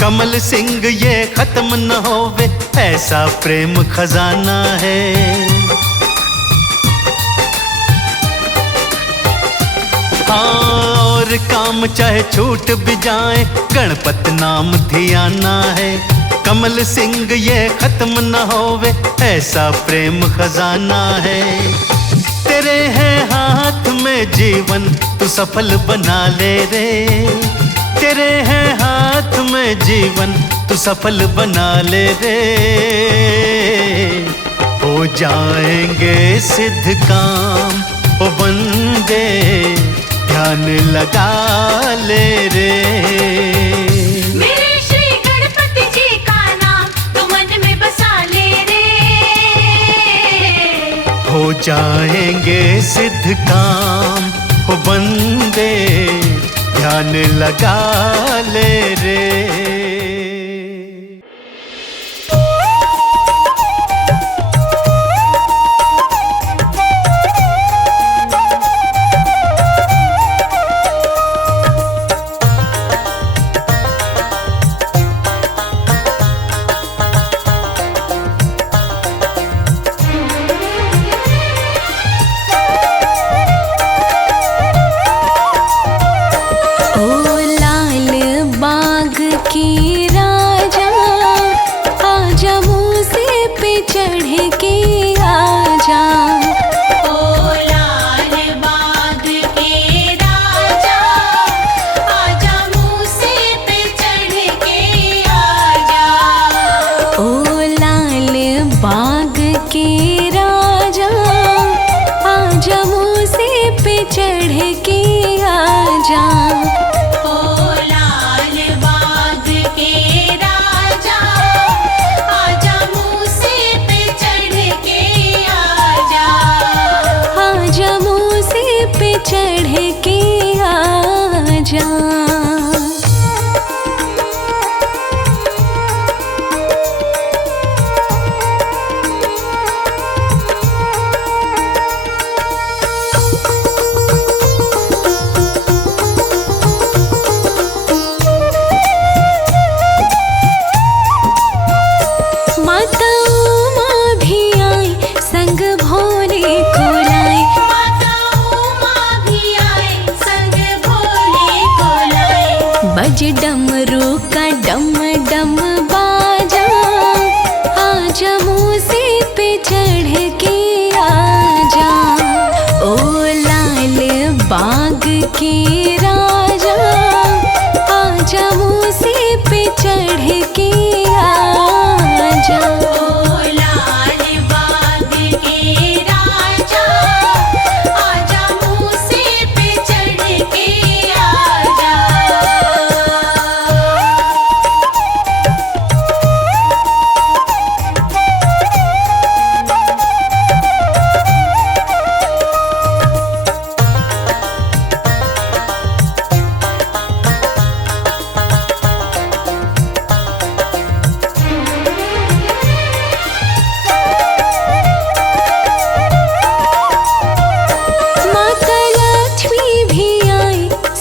कमल सिंह ये खत्म न होवे, ऐसा प्रेम खजाना है। हाँ, और काम चाहे छूट भी जाए, गणपत नाम धियाना है। कमल सिंह ये खत्म न होवे, ऐसा प्रेम खजाना है। तेरे है हाथ में जीवन तू सफल बना ले रे। तेरे हैं हाथ में जीवन, तू सफल बना ले रे। हो जाएंगे सिद्ध काम, ओ बंदे ध्यान लगा ले रे। मेरे श्री गणपति जी का नाम तू मन में बसा ले रे। हो जाएंगे सिद्ध काम, ओ बंदे ध्यान लगा ले रे। बज डमरू का डम डम बाजा, आजा मूसे पे चढ़ के आजा। ओ लाल बाग के राजा, आजा मूसे पे चढ़ के आजा। ओ लाल बाग के राजा, आजा मूसे पे चढ़ के आजा।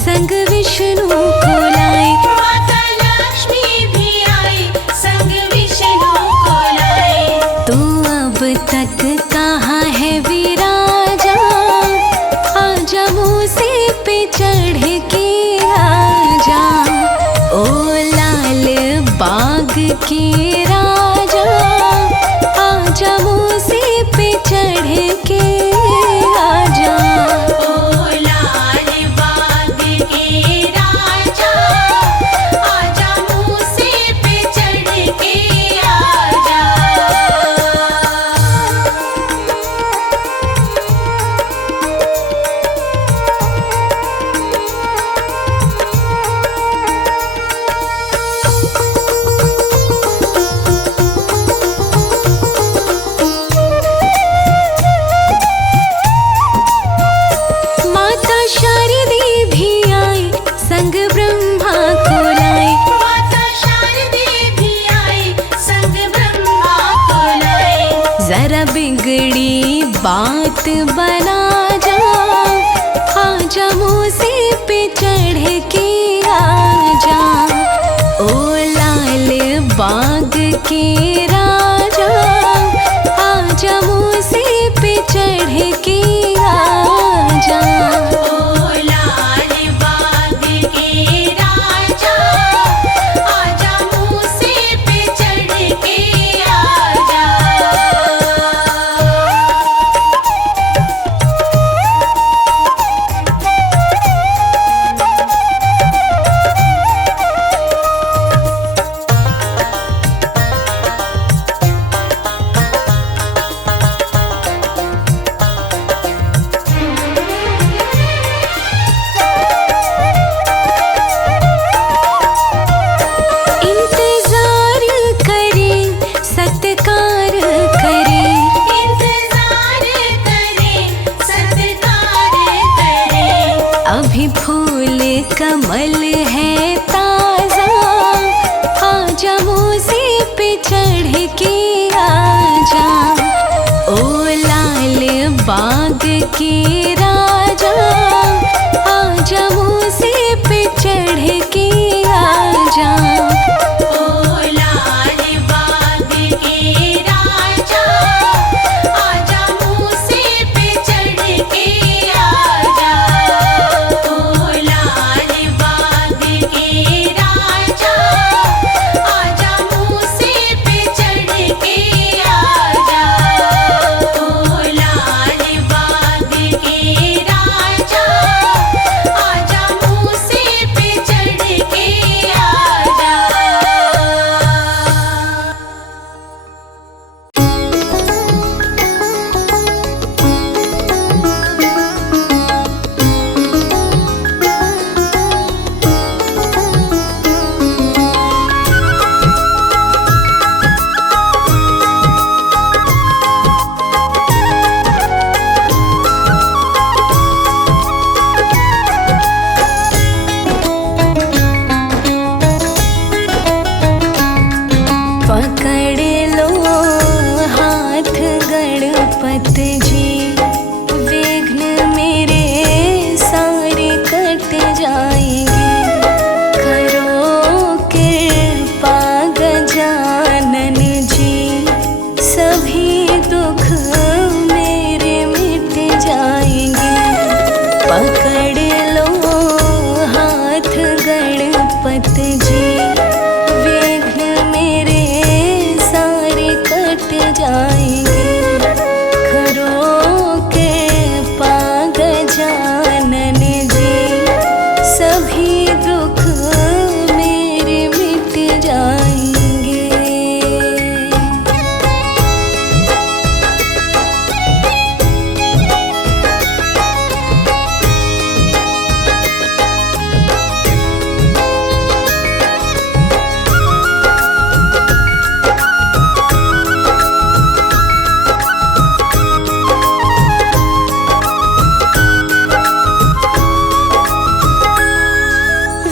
के राजा, आजा मूसे पे चढ़ के आजा। ओ लाल बाग के राजा, आजा मूसे पे चढ़ के आजा। जरा बिगड़ी बात बना जा, आजा मूसे पे चढ़ के आजा। ओ लाल बाग के राजा, आजा मूसे पे चढ़ के आजा। ओ लाल बाग के राजा, आजा मूसे पे चढ़ के आजा। राजा, आजा मूसे पे चढ़ के आजा। ओ लाल बाग के राजा, आजा मूसे पे चढ़ के आजा। ओ लाल बाग के राजा, आजा मूसे पे चढ़ के आजा। ओ लाल बाग के राजा, आजा मूसे पे चढ़ के आजा। पकड़ लो हाथ गणपत जी, विघ्न मेरे सारे कट जाएंगे। करो कृपा गजानन जी, सभी दुख मेरे मिट जाएंगे। पकड़ लो हाथ गणपत जी, विघ्न मेरे सारे कट जाएंगे। करो कृपा गजानन जी, सभी दुख मेरे मिट जाएंगे।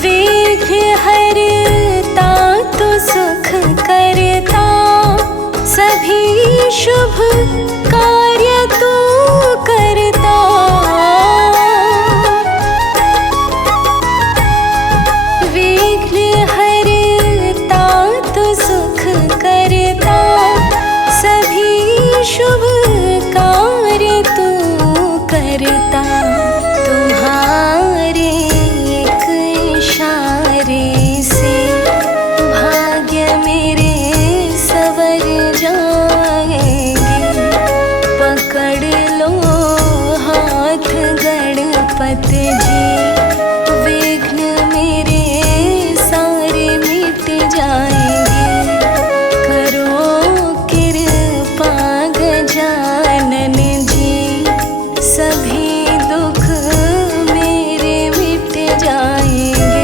विघ्न हरता तो सुख करता, सभी शुभ कार्य तू करता। विघ्न हरता तो सुख करता, सभी शुभ कार्य तू करता। तुम्हारे एक इशारे से भाग्य मेरे सवर जाएंगे। पकड़ लो हाथ गणपत जी, विघ्न मेरे सारे मिट जाएंगे। करो कृपा गजानन जी, सभी दुख मेरे मिट जाएंगे।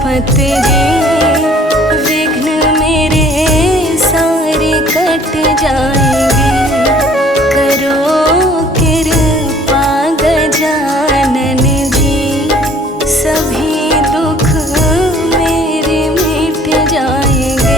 मत जी, विघ्न मेरे सारे कट जाएंगे। करो कृपा गजानन जी, सभी दुख मेरे मिट जाएंगे।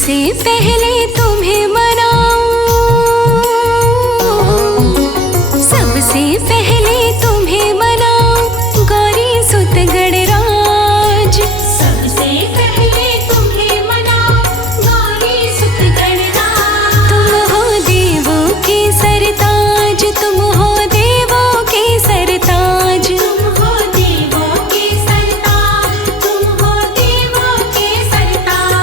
सबसे पहले तुम्हें मनाऊं, सबसे पहले तुम्हें मनाऊं गौरी सुत गणराज। सबसे पहले तुम्हें मनाऊं गौरी सुत गणराज। तुम हो देवों के सरताज, तुम हो देवों के सरताज। तुम हो देवों के सरताज, तुम हो देवों के सरताज।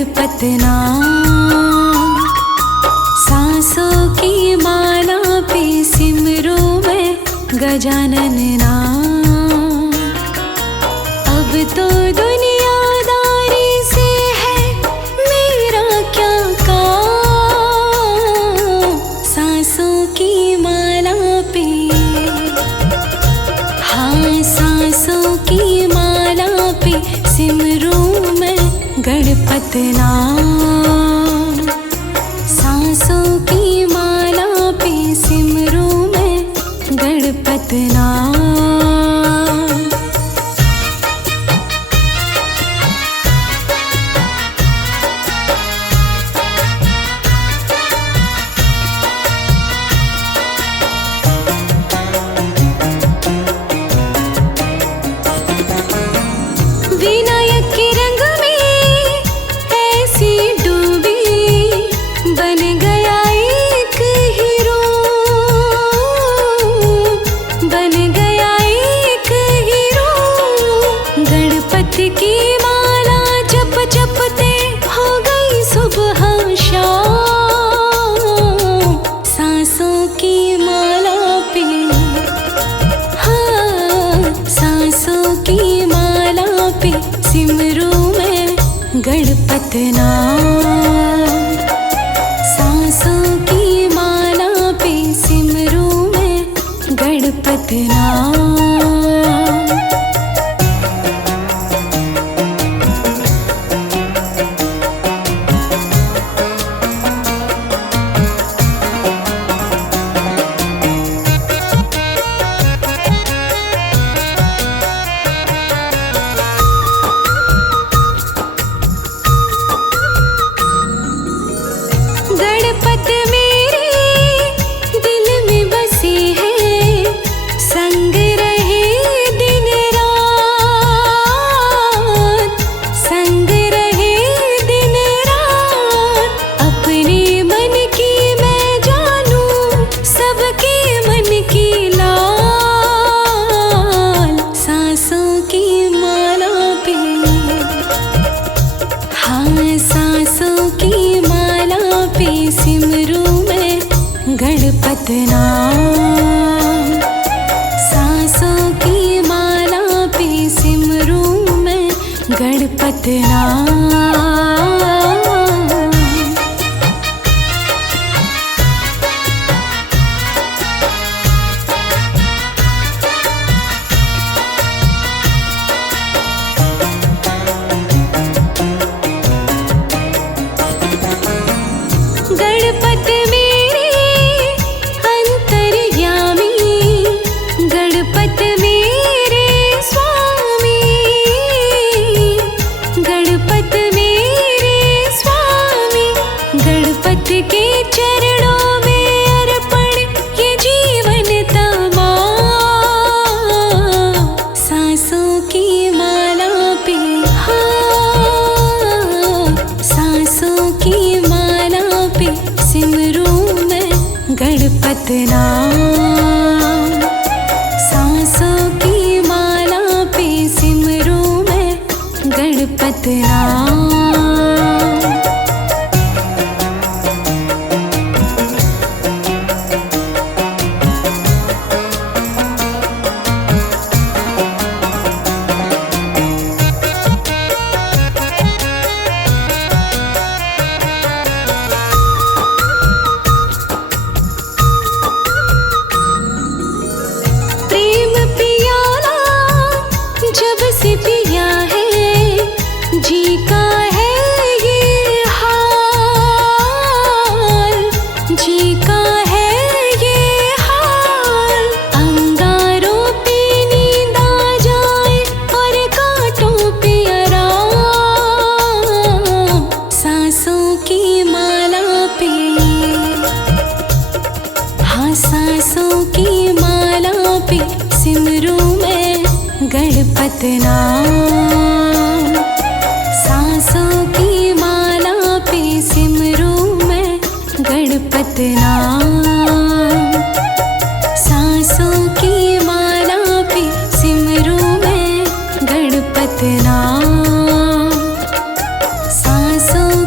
गणपत नाम। सांसों की माला पे सिमरूं मैं गजानन नाम। अब तो दुनियादारी से है मेरा क्या काम। सांसों की माला पे, हाँ सांसों की माला पे सिमरूं मैं गणपत नाम। सांसों की माला पे सिमरूं मैं गणपत नाम। विनायक के रंग में ऐसी डूबी, बन गया एक हीरो, बन गया एक हीरो। गणपति की माला जप जपते हो गई सुबह शाम। सांसों की माला पे, हाँ सांसों की माला पे सिमरूं मैं गणपत नाम। सांसों की माला पे सिमरूं मैं गणपत नाम। गणपत मेरे दिल में बसे हैं, संग रहे दिन रात, संग रहे दिन रात। अपने मन की मैं जानूं, सबके मन की लाल। सांसों की माला पे, हाँ सांसों की माला पे सिमरूं मैं गणपत नाम। सांसों की माला पे सिमरूं मैं गणपत नाम। गणपत मेरे अंतर्यामी, गणपत मेरे स्वामी, गणपत मेरे स्वामी। गणपत के चरणों में अर्पण ये जीवन तमाम। सांसों की माला पे, हाँ सांसों की माला पे सिमरूं मैं गणपत नाम। सांसों की माला पे सिमरूं मैं गणपत नाम। प्रेम पियाला जब से पिया है, जी का है ये हाल, जी का है ये हाल। अंगारों पे नींद आ जाए और कांटों पे आराम। सांसों की माला पे, हाँ सांसों की माला पे सिमरूं मैं गणपत नाम। सांसों की माला पे सिमरूं मैं गणपत नाम। सांसों की माला पे सिमरूं मैं गणपत नाम। सांसों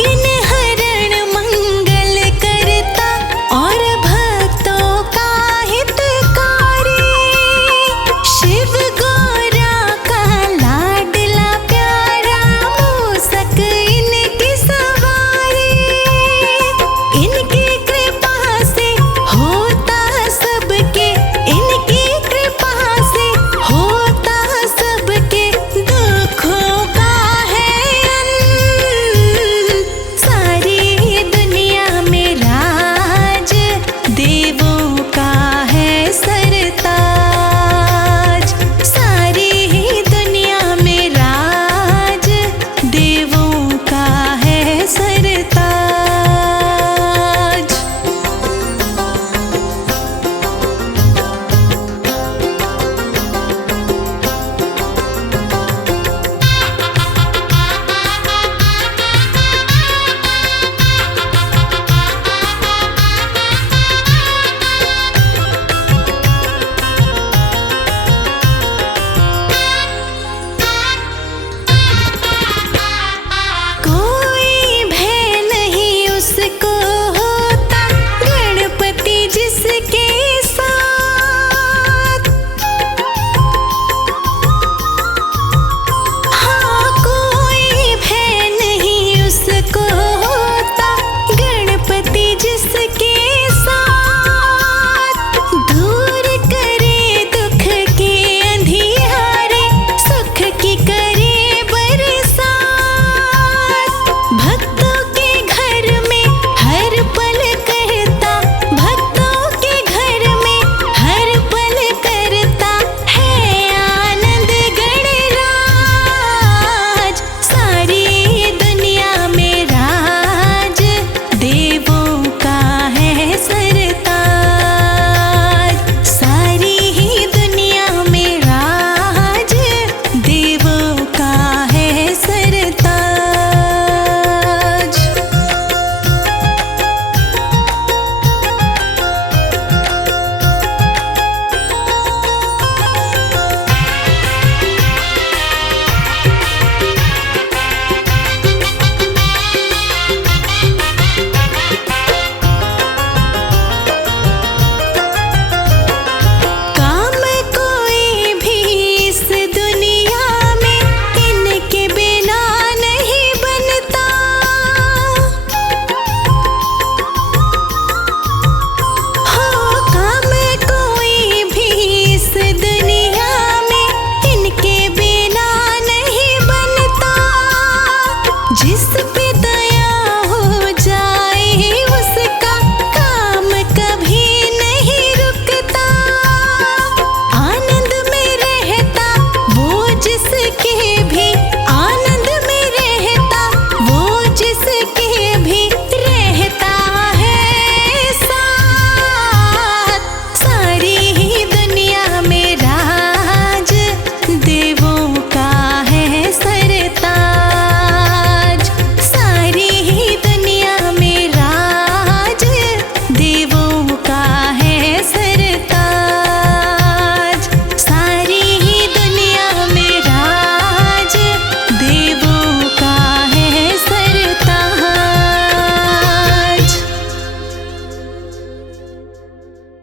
लेकिन